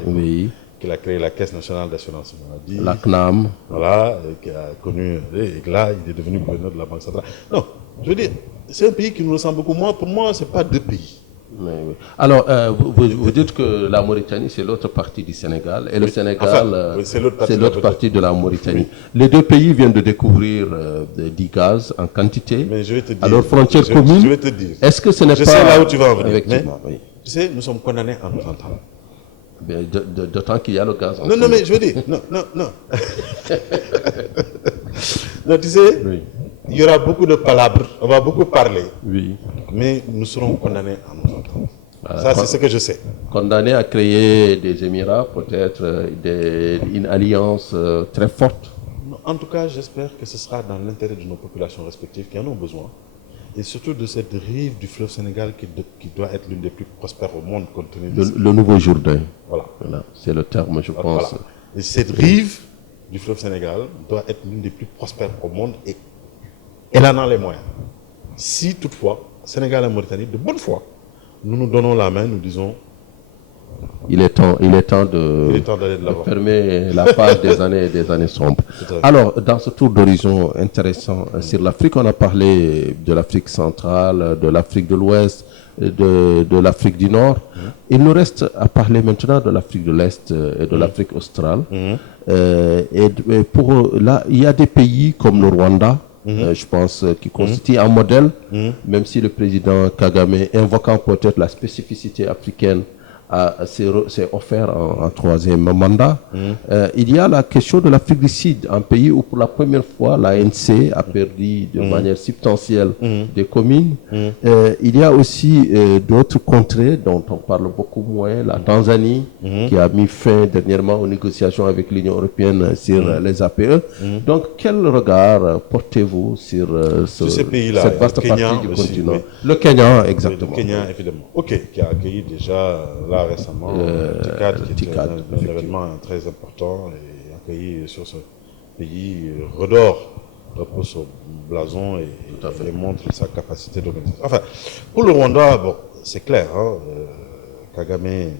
oui. Qu'il a créé la Caisse nationale d'assurance maladie. La CNAM. Voilà, et qui a connu, et là, il est devenu gouverneur de la Banque centrale. Non, je veux dire, c'est un pays qui nous ressemble beaucoup. Pour moi, ce n'est pas deux pays. Oui. Alors, vous dites que la Mauritanie, c'est l'autre partie du Sénégal, et le Sénégal, c'est l'autre partie de la Mauritanie. Oui. Les deux pays viennent de découvrir du gaz en quantité. Mais je vais te dire. Alors, frontières communes. Je vais te dire. Est-ce que ce n'est pas. Je sais là où tu vas en venir. Effectivement, oui. Tu sais, nous sommes condamnés à nous entendre. D'autant qu'il y a le gaz. Non, mais je veux dire, non. Non, tu sais, il y aura beaucoup de palabres, on va beaucoup parler, Oui. mais nous serons condamnés à nous entendre. Voilà. Ça, c'est ce que je sais. Condamné à créer des Émirats, peut-être une alliance très forte. En tout cas, j'espère que ce sera dans l'intérêt de nos populations respectives qui en ont besoin, et surtout de cette rive du fleuve Sénégal qui doit être l'une des plus prospères au monde compte tenu de Le nouveau Jourdain. Voilà. Voilà. C'est le terme, je Voilà. pense. Et cette rive du fleuve Sénégal doit être l'une des plus prospères au monde et elle en a les moyens. Si toutefois, Sénégal et Mauritanie, de bonne foi, nous nous donnons la main, nous disons, Il est temps il de est temps d'aller de l'avant. fermer la page des années sombres. Tout à fait. Alors, dans ce tour d'horizon intéressant sur l'Afrique, on a parlé de l'Afrique centrale, de l'Afrique de l'Ouest, de l'Afrique du Nord. Il nous reste à parler maintenant de l'Afrique de l'Est et de l'Afrique australe. Et pour là, il y a des pays comme le Rwanda, je pense, qui constituent un modèle, même si le président Kagame, invoquant peut-être la spécificité africaine, s'est offert un troisième mandat. Il y a la question de l'Afrique du Sud, un pays où pour la première fois l'ANC a perdu de manière substantielle des communes. Il y a aussi d'autres contrées dont on parle beaucoup moins, la Tanzanie qui a mis fin dernièrement aux négociations avec l'Union européenne sur les APE. Donc quel regard portez-vous sur ces pays-là, cette vaste le Kenya partie du aussi, continent? oui. Le Kenya, exactement. Le Kenya, évidemment. OK, qui a accueilli déjà, là récemment, TICAD, qui était TICAD, un événement très important et accueilli sur ce pays, redore repose son blason et montre sa capacité d'organisation. Enfin, pour le Rwanda, bon, c'est clair, hein, Kagame est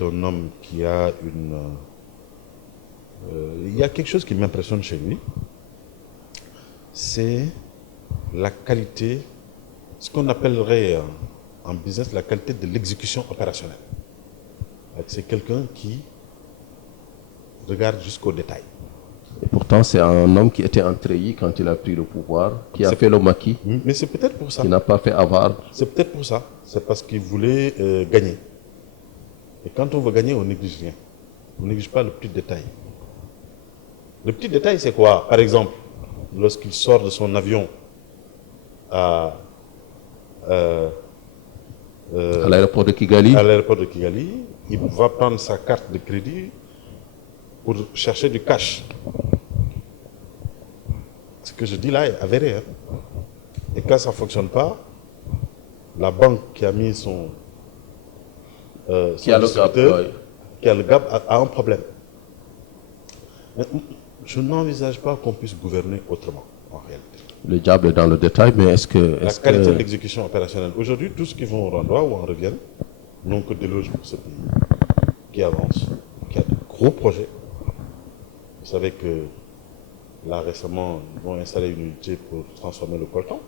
un homme qui a une... il y a quelque chose qui m'impressionne chez lui, c'est la qualité, ce qu'on appellerait en business la qualité de l'exécution opérationnelle. C'est quelqu'un qui regarde jusqu'au détail. Et pourtant, c'est un homme qui était en treillis quand il a pris le pouvoir, qui a fait le maquis, Mais c'est peut-être pour ça. qui n'a pas fait avare. C'est peut-être pour ça. C'est parce qu'il voulait gagner. Et quand on veut gagner, on néglige rien. On ne néglige pas le petit détail. Le petit détail, c'est quoi? Par exemple, lorsqu'il sort de son avion à l'aéroport de Kigali, il va prendre sa carte de crédit pour chercher du cash. Ce que je dis là est avéré. Hein. Et quand ça ne fonctionne pas, la banque qui a mis son qui a le gap, distributeur, ouais. qui a le gap, a un problème. Mais je n'envisage pas qu'on puisse gouverner autrement, en réalité. Le diable est dans le détail, mais est-ce que... La qualité de l'exécution opérationnelle. Aujourd'hui, tous ceux qui vont au Rwanda ou en reviennent n'ont que des loges pour ce pays qui avance, qui a de gros projets. Vous savez que là récemment, ils vont installer une unité pour transformer le coltan,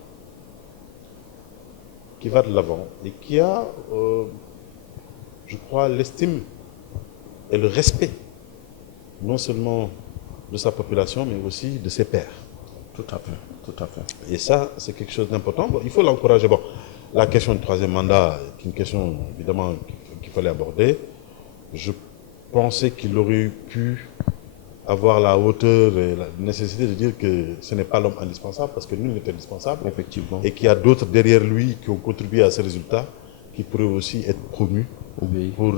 qui va de l'avant et qui a, je crois, l'estime et le respect, non seulement de sa population, mais aussi de ses pairs. Tout à fait, tout à fait. Et ça, c'est quelque chose d'important. Bon, il faut l'encourager. Bon, la question du troisième mandat est une question, évidemment, qu'il fallait aborder. Je pensais qu'il aurait pu avoir la hauteur et la nécessité de dire que ce n'est pas l'homme indispensable, parce que nul n'est indispensable. Effectivement. Et qu'il y a d'autres derrière lui qui ont contribué à ce résultat, qui pourraient aussi être promus Oui. pour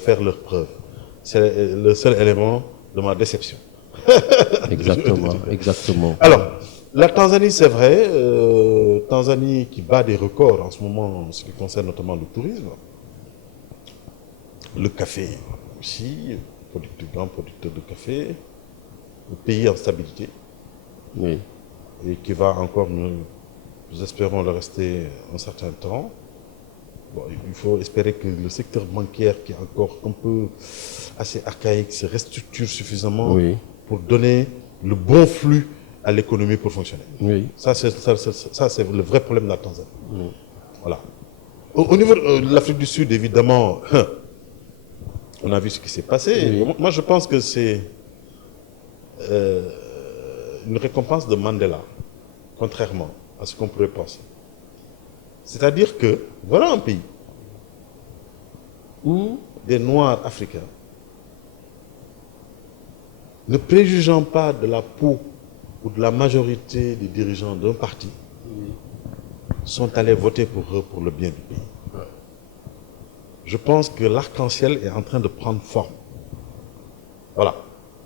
faire leurs preuves. C'est le seul élément de ma déception. Exactement, exactement. Alors, la Tanzanie, c'est vrai, Tanzanie qui bat des records en ce moment en ce qui concerne notamment le tourisme. Le café aussi, grand producteur de café, le pays en stabilité, Oui. et qui va encore, nous espérons, le rester un certain temps. Bon, il faut espérer que le secteur bancaire, qui est encore un peu assez archaïque, se restructure suffisamment Oui. pour donner le bon flux à l'économie pour fonctionner. Oui. Ça, c'est le vrai problème de la Tanzanie. Voilà. Au niveau de l'Afrique du Sud, évidemment, on a vu ce qui s'est passé. Oui. Moi, je pense que c'est une récompense de Mandela, contrairement à ce qu'on pourrait penser. C'est-à-dire que, voilà un pays où des Noirs africains, ne préjugeant pas de la peau où la majorité des dirigeants d'un parti sont allés voter pour eux pour le bien du pays. Je pense que l'arc-en-ciel est en train de prendre forme. Voilà.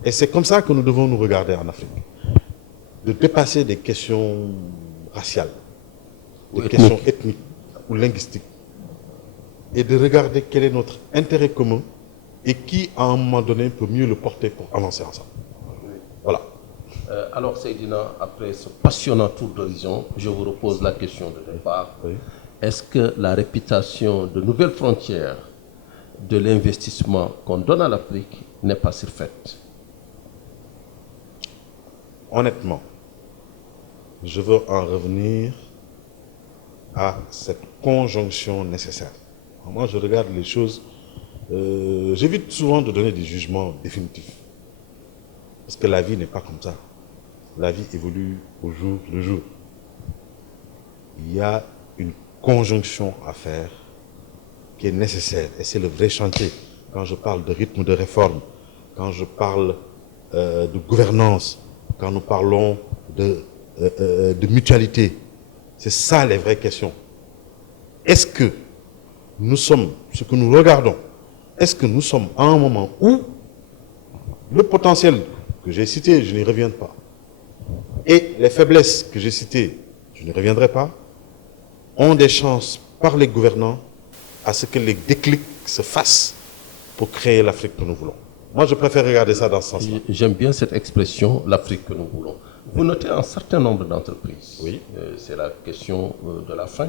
Et c'est comme ça que nous devons nous regarder en Afrique. De dépasser des questions raciales, des questions ethniques ou linguistiques, et de regarder quel est notre intérêt commun et qui, à un moment donné, peut mieux le porter pour avancer ensemble. Voilà. Alors, Seydina, après ce passionnant tour d'horizon, je vous repose la question de départ. Oui. Est-ce que la réputation de nouvelles frontières de l'investissement qu'on donne à l'Afrique n'est pas surfaite? Honnêtement, je veux en revenir à cette conjonction nécessaire. Moi, je regarde les choses, j'évite souvent de donner des jugements définitifs. Parce que la vie n'est pas comme ça. La vie évolue au jour le jour. Il y a une conjonction à faire qui est nécessaire. Et c'est le vrai chantier. Quand je parle de rythme de réforme, quand je parle de gouvernance, quand nous parlons de mutualité, c'est ça les vraies questions. Est-ce que nous sommes, ce que nous regardons, est-ce que nous sommes à un moment où le potentiel que j'ai cité, je n'y reviens pas, et les faiblesses que j'ai citées, je ne reviendrai pas, ont des chances par les gouvernants à ce que les déclics se fassent pour créer l'Afrique que nous voulons. Moi, je préfère regarder ça dans ce sens-là. J'aime bien cette expression, l'Afrique que nous voulons. Vous notez un certain nombre d'entreprises. Oui. C'est la question de la fin.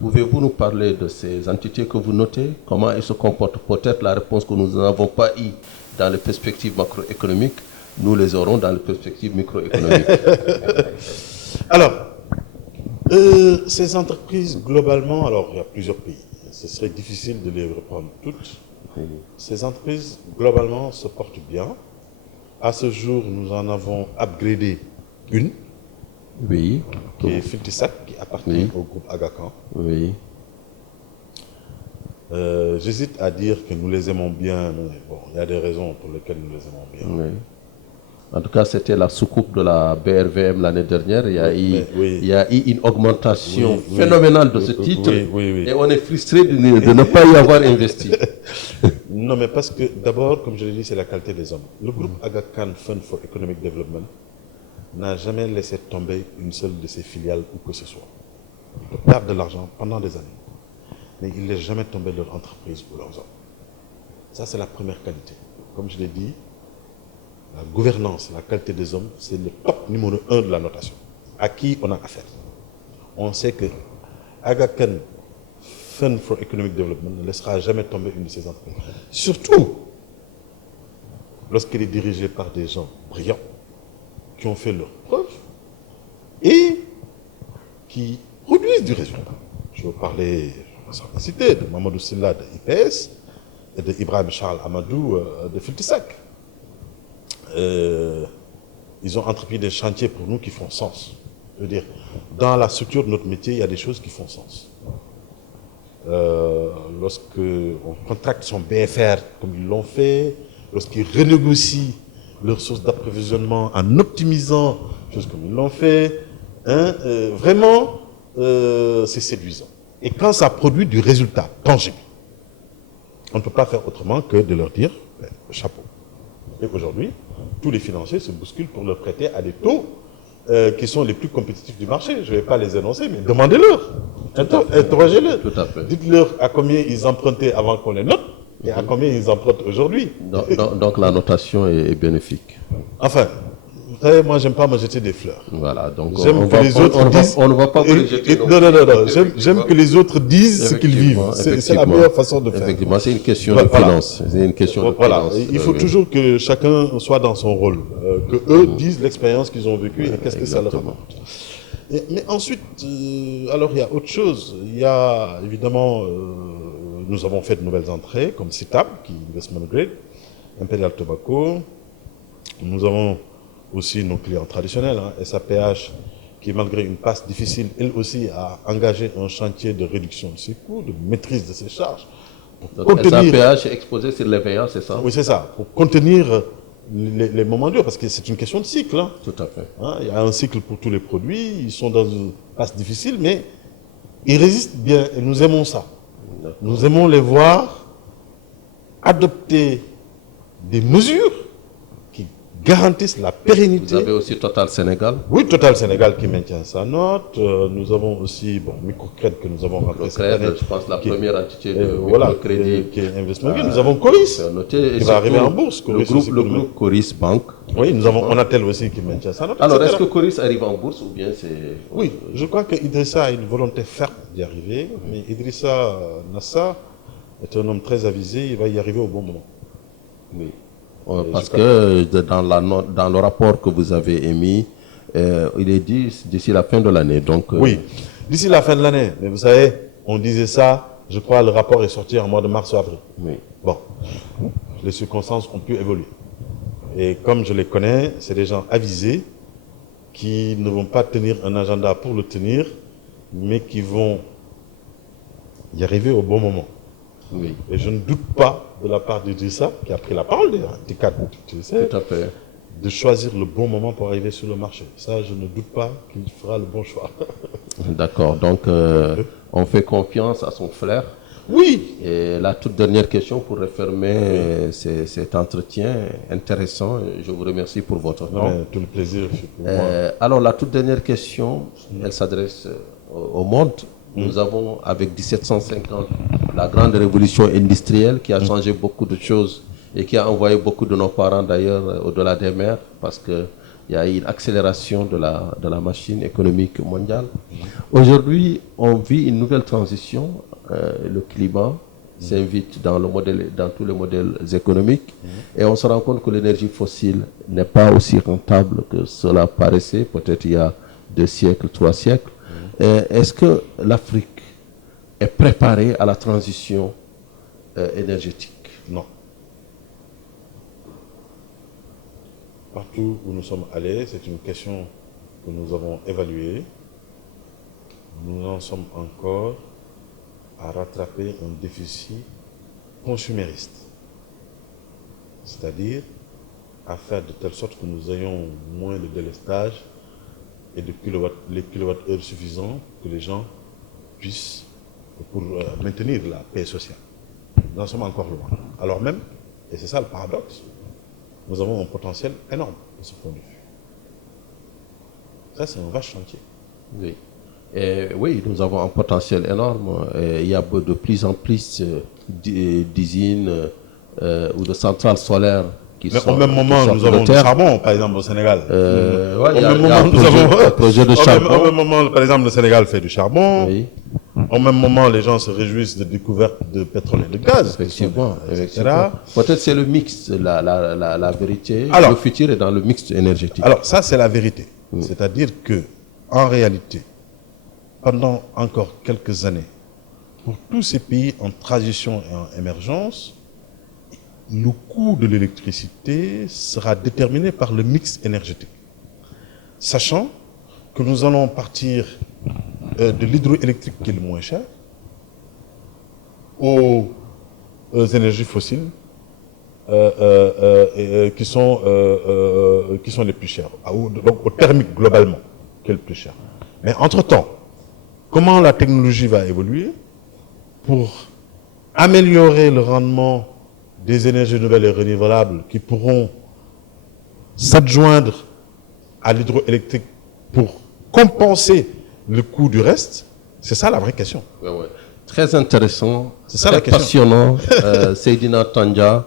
Pouvez-vous nous parler de ces entités que vous notez? Comment elles se comportent? Peut-être la réponse que nous n'avons pas eue dans les perspectives macroéconomiques, nous les aurons dans les perspectives microéconomiques. Alors, ces entreprises, globalement, alors il y a plusieurs pays. Ce serait difficile de les reprendre toutes. Ces entreprises, globalement, se portent bien. À ce jour, nous en avons upgradé une, Oui. qui est Filtisac, qui appartient au groupe Agacan. Oui. J'hésite à dire que nous les aimons bien, mais bon, il y a des raisons pour lesquelles nous les aimons bien. Oui. En tout cas, c'était la soucoupe de la BRVM l'année dernière. Il y a eu une augmentation phénoménale de ce titre. Et on est frustré de ne pas y avoir investi. Non, mais parce que d'abord, comme je l'ai dit, c'est la qualité des hommes. Le groupe Aga Khan Fund for Economic Development n'a jamais laissé tomber une seule de ses filiales ou que ce soit. Ils peuvent perdre de l'argent pendant des années, mais ils ne laissent jamais tomber leur entreprise ou leurs hommes. Ça, c'est la première qualité. Comme je l'ai dit, la gouvernance, la qualité des hommes, c'est le top numéro 1 de la notation. À qui on a affaire? On sait que Aga Khan Fund for Economic Development ne laissera jamais tomber une de ces entreprises. Surtout lorsqu'elle est dirigée par des gens brillants, qui ont fait leurs preuves et qui produisent du résultat. Je veux parler, sans la citer, de Mamadou Silla de IPS et de Ibrahim Charles Amadou de Filtisac. Ils ont entrepris des chantiers pour nous qui font sens. Je veux dire, dans la structure de notre métier, il y a des choses qui font sens. Lorsque on contracte son BFR comme ils l'ont fait, lorsqu'ils renégocient leurs sources d'approvisionnement en optimisant, choses comme ils l'ont fait, vraiment, c'est séduisant. Et quand ça produit du résultat tangible, on ne peut pas faire autrement que de leur dire chapeau. Et aujourd'hui, tous les financiers se bousculent pour leur prêter à des taux qui sont les plus compétitifs du marché. Je ne vais pas les énoncer, mais demandez-leur. Interrogez-les. Dites-leur à combien ils empruntaient avant qu'on les note et à combien ils empruntent aujourd'hui. Donc la notation est bénéfique. Enfin, vous savez, moi, j'aime pas me jeter des fleurs. Voilà, donc j'aime que les autres disent... On ne va pas vous les jeter. Non. J'aime que les autres disent ce qu'ils vivent. C'est la meilleure façon de faire. Effectivement, c'est une question de finance. C'est une question de finance. Il faut toujours que chacun soit dans son rôle. Que eux disent l'expérience qu'ils ont vécue et qu'est-ce que ça leur apporte. Mais ensuite, alors il y a autre chose. Il y a évidemment, nous avons fait de nouvelles entrées, comme CITAB, qui est Investment Grade, Imperial Tobacco. Nous avons aussi nos clients traditionnels, SAPH, qui malgré une passe difficile, elle aussi a engagé un chantier de réduction de ses coûts, de maîtrise de ses charges. Donc SAPH est exposé sur les veillants, c'est ça? Oui, c'est ça. Pour contenir les moments durs, parce que c'est une question de cycle. Hein. Tout à fait. Hein, il y a un cycle pour tous les produits, ils sont dans une phase difficile, mais ils résistent bien et nous aimons ça. Nous aimons les voir adopter des mesures qui garantissent la pérennité. Vous avez aussi Total Sénégal. Oui, Total Sénégal qui maintient sa note. Nous avons aussi Microcred que nous avons rentré cette année. Je pense la première entité de voilà, microcrédit qui est Investment Green. Nous avons Coris qui va arriver en bourse. Le groupe Coris Bank. Oui, nous avons Onatel aussi qui maintient sa note. Alors, est-ce que Coris arrive en bourse ou bien c'est... Oui, je crois qu'Idrissa a une volonté ferme d'y arriver. Mais Idrissa Nassa est un homme très avisé. Il va y arriver au bon moment. Oui. Parce que dans le rapport que vous avez émis, il est dit d'ici la fin de l'année. Donc, oui, d'ici la fin de l'année. Mais vous savez, on disait ça, je crois le rapport est sorti en mois de mars ou avril. Oui. Bon, les circonstances ont pu évoluer. Et comme je les connais, c'est des gens avisés qui ne vont pas tenir un agenda pour le tenir, mais qui vont y arriver au bon moment. Oui. Et je ne doute pas de la part d'Idrissa, qui a pris la parole d'ailleurs, tu le sais, tout à fait, de choisir le bon moment pour arriver sur le marché. Ça, je ne doute pas qu'il fera le bon choix. D'accord, donc on fait confiance à son frère. Oui. Et la toute dernière question pour refermer cet entretien intéressant. Je vous remercie pour votre temps. Tout le plaisir. Pour moi. Alors la toute dernière question, elle s'adresse au monde. Nous avons, avec 1750, la grande révolution industrielle qui a changé beaucoup de choses et qui a envoyé beaucoup de nos parents d'ailleurs au-delà des mers parce qu'il y a eu une accélération de la machine économique mondiale. Aujourd'hui, on vit une nouvelle transition. Le climat s'invite dans tous les modèles économiques et on se rend compte que l'énergie fossile n'est pas aussi rentable que cela paraissait, peut-être il y a 2 siècles, 3 siècles. Est-ce que l'Afrique est préparée à la transition énergétique? Non. Partout où nous sommes allés, c'est une question que nous avons évaluée. Nous en sommes encore à rattraper un déficit consumériste. C'est-à-dire à faire de telle sorte que nous ayons moins de délestage et les kilowattheures suffisants que les gens puissent, pour maintenir la paix sociale. Nous en sommes encore loin. Alors même, et c'est ça le paradoxe, nous avons un potentiel énorme de ce point de vue. Ça, c'est un vaste chantier. Oui. Oui, nous avons un potentiel énorme. Il y a de plus en plus d'usines ou de centrales solaires qui mais sont... au même moment, nous avons du charbon, par exemple, au Sénégal. Au même moment, nous avons un projet de charbon. Au même moment, par exemple, le Sénégal fait du charbon. Oui. Au même moment, les gens se réjouissent de découvertes de pétrole et de gaz. Effectivement. Etc. Peut-être c'est le mix, la vérité. Alors, le futur est dans le mix énergétique. Alors, ça, c'est la vérité. C'est-à-dire que, en réalité, pendant encore quelques années, pour tous ces pays en transition et en émergence, le coût de l'électricité sera déterminé par le mix énergétique. Sachant que nous allons partir de l'hydroélectrique qui est le moins cher aux énergies fossiles qui sont les plus chères, donc au thermique globalement qui est le plus cher. Mais entre-temps, comment la technologie va évoluer pour améliorer le rendement des énergies nouvelles et renouvelables qui pourront s'adjoindre à l'hydroélectrique pour compenser le coût du reste, c'est ça la vraie question. Ouais. Très intéressant, c'est ça très la question. Passionnant. Seydina Tandja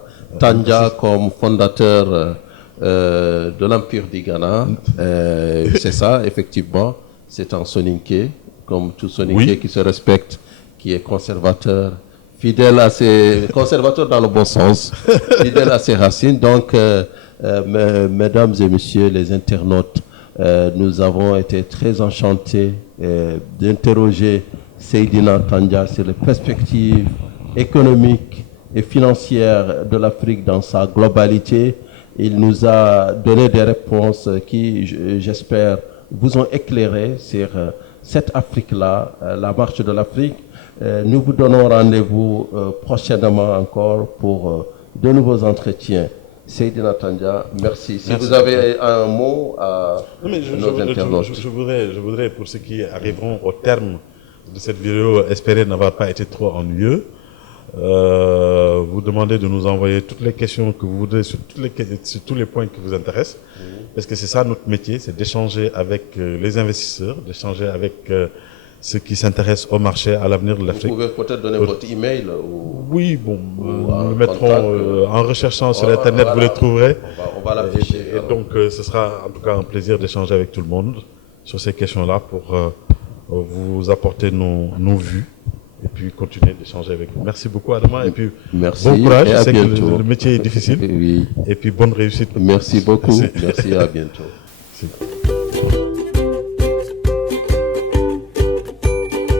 comme fondateur de l'Empire du Ghana, c'est ça, effectivement, c'est un Soninké, comme tout Soninké qui se respecte, qui est conservateur, fidèle à ses... conservateur dans le bon sens, fidèle à ses racines. Donc, mesdames et messieurs les internautes, nous avons été très enchantés d'interroger Seydina Tandja sur les perspectives économiques et financières de l'Afrique dans sa globalité. Il nous a donné des réponses qui, j'espère, vous ont éclairé sur cette Afrique-là, la marche de l'Afrique. Nous vous donnons rendez-vous prochainement encore pour de nouveaux entretiens. Seydina Tandja, merci. Si Merci. vous avez un mot à Non, mais nos internautes. je voudrais, pour ceux qui arriveront au terme de cette vidéo, espérer n'avoir pas été trop ennuyeux, vous demander de nous envoyer toutes les questions que vous voudrez sur tous les points qui vous intéressent. Parce que c'est ça notre métier, c'est d'échanger avec les investisseurs, d'échanger avec ceux qui s'intéressent au marché, à l'avenir de Vous l'Afrique. pouvez peut-être donner votre email ou Oui, bon, un nous le mettrons contact, en recherchant sur voilà, Internet, vous les trouverez. on va l'afficher. Et donc, ce sera en tout cas un plaisir d'échanger avec tout le monde sur ces questions-là pour vous apporter nos vues et puis continuer d'échanger avec vous. Merci beaucoup, Adama, et puis Merci bon courage. et Je à sais que bientôt. le métier est difficile. Oui. Et puis bonne réussite. Merci beaucoup. Merci. Merci, à bientôt. Merci.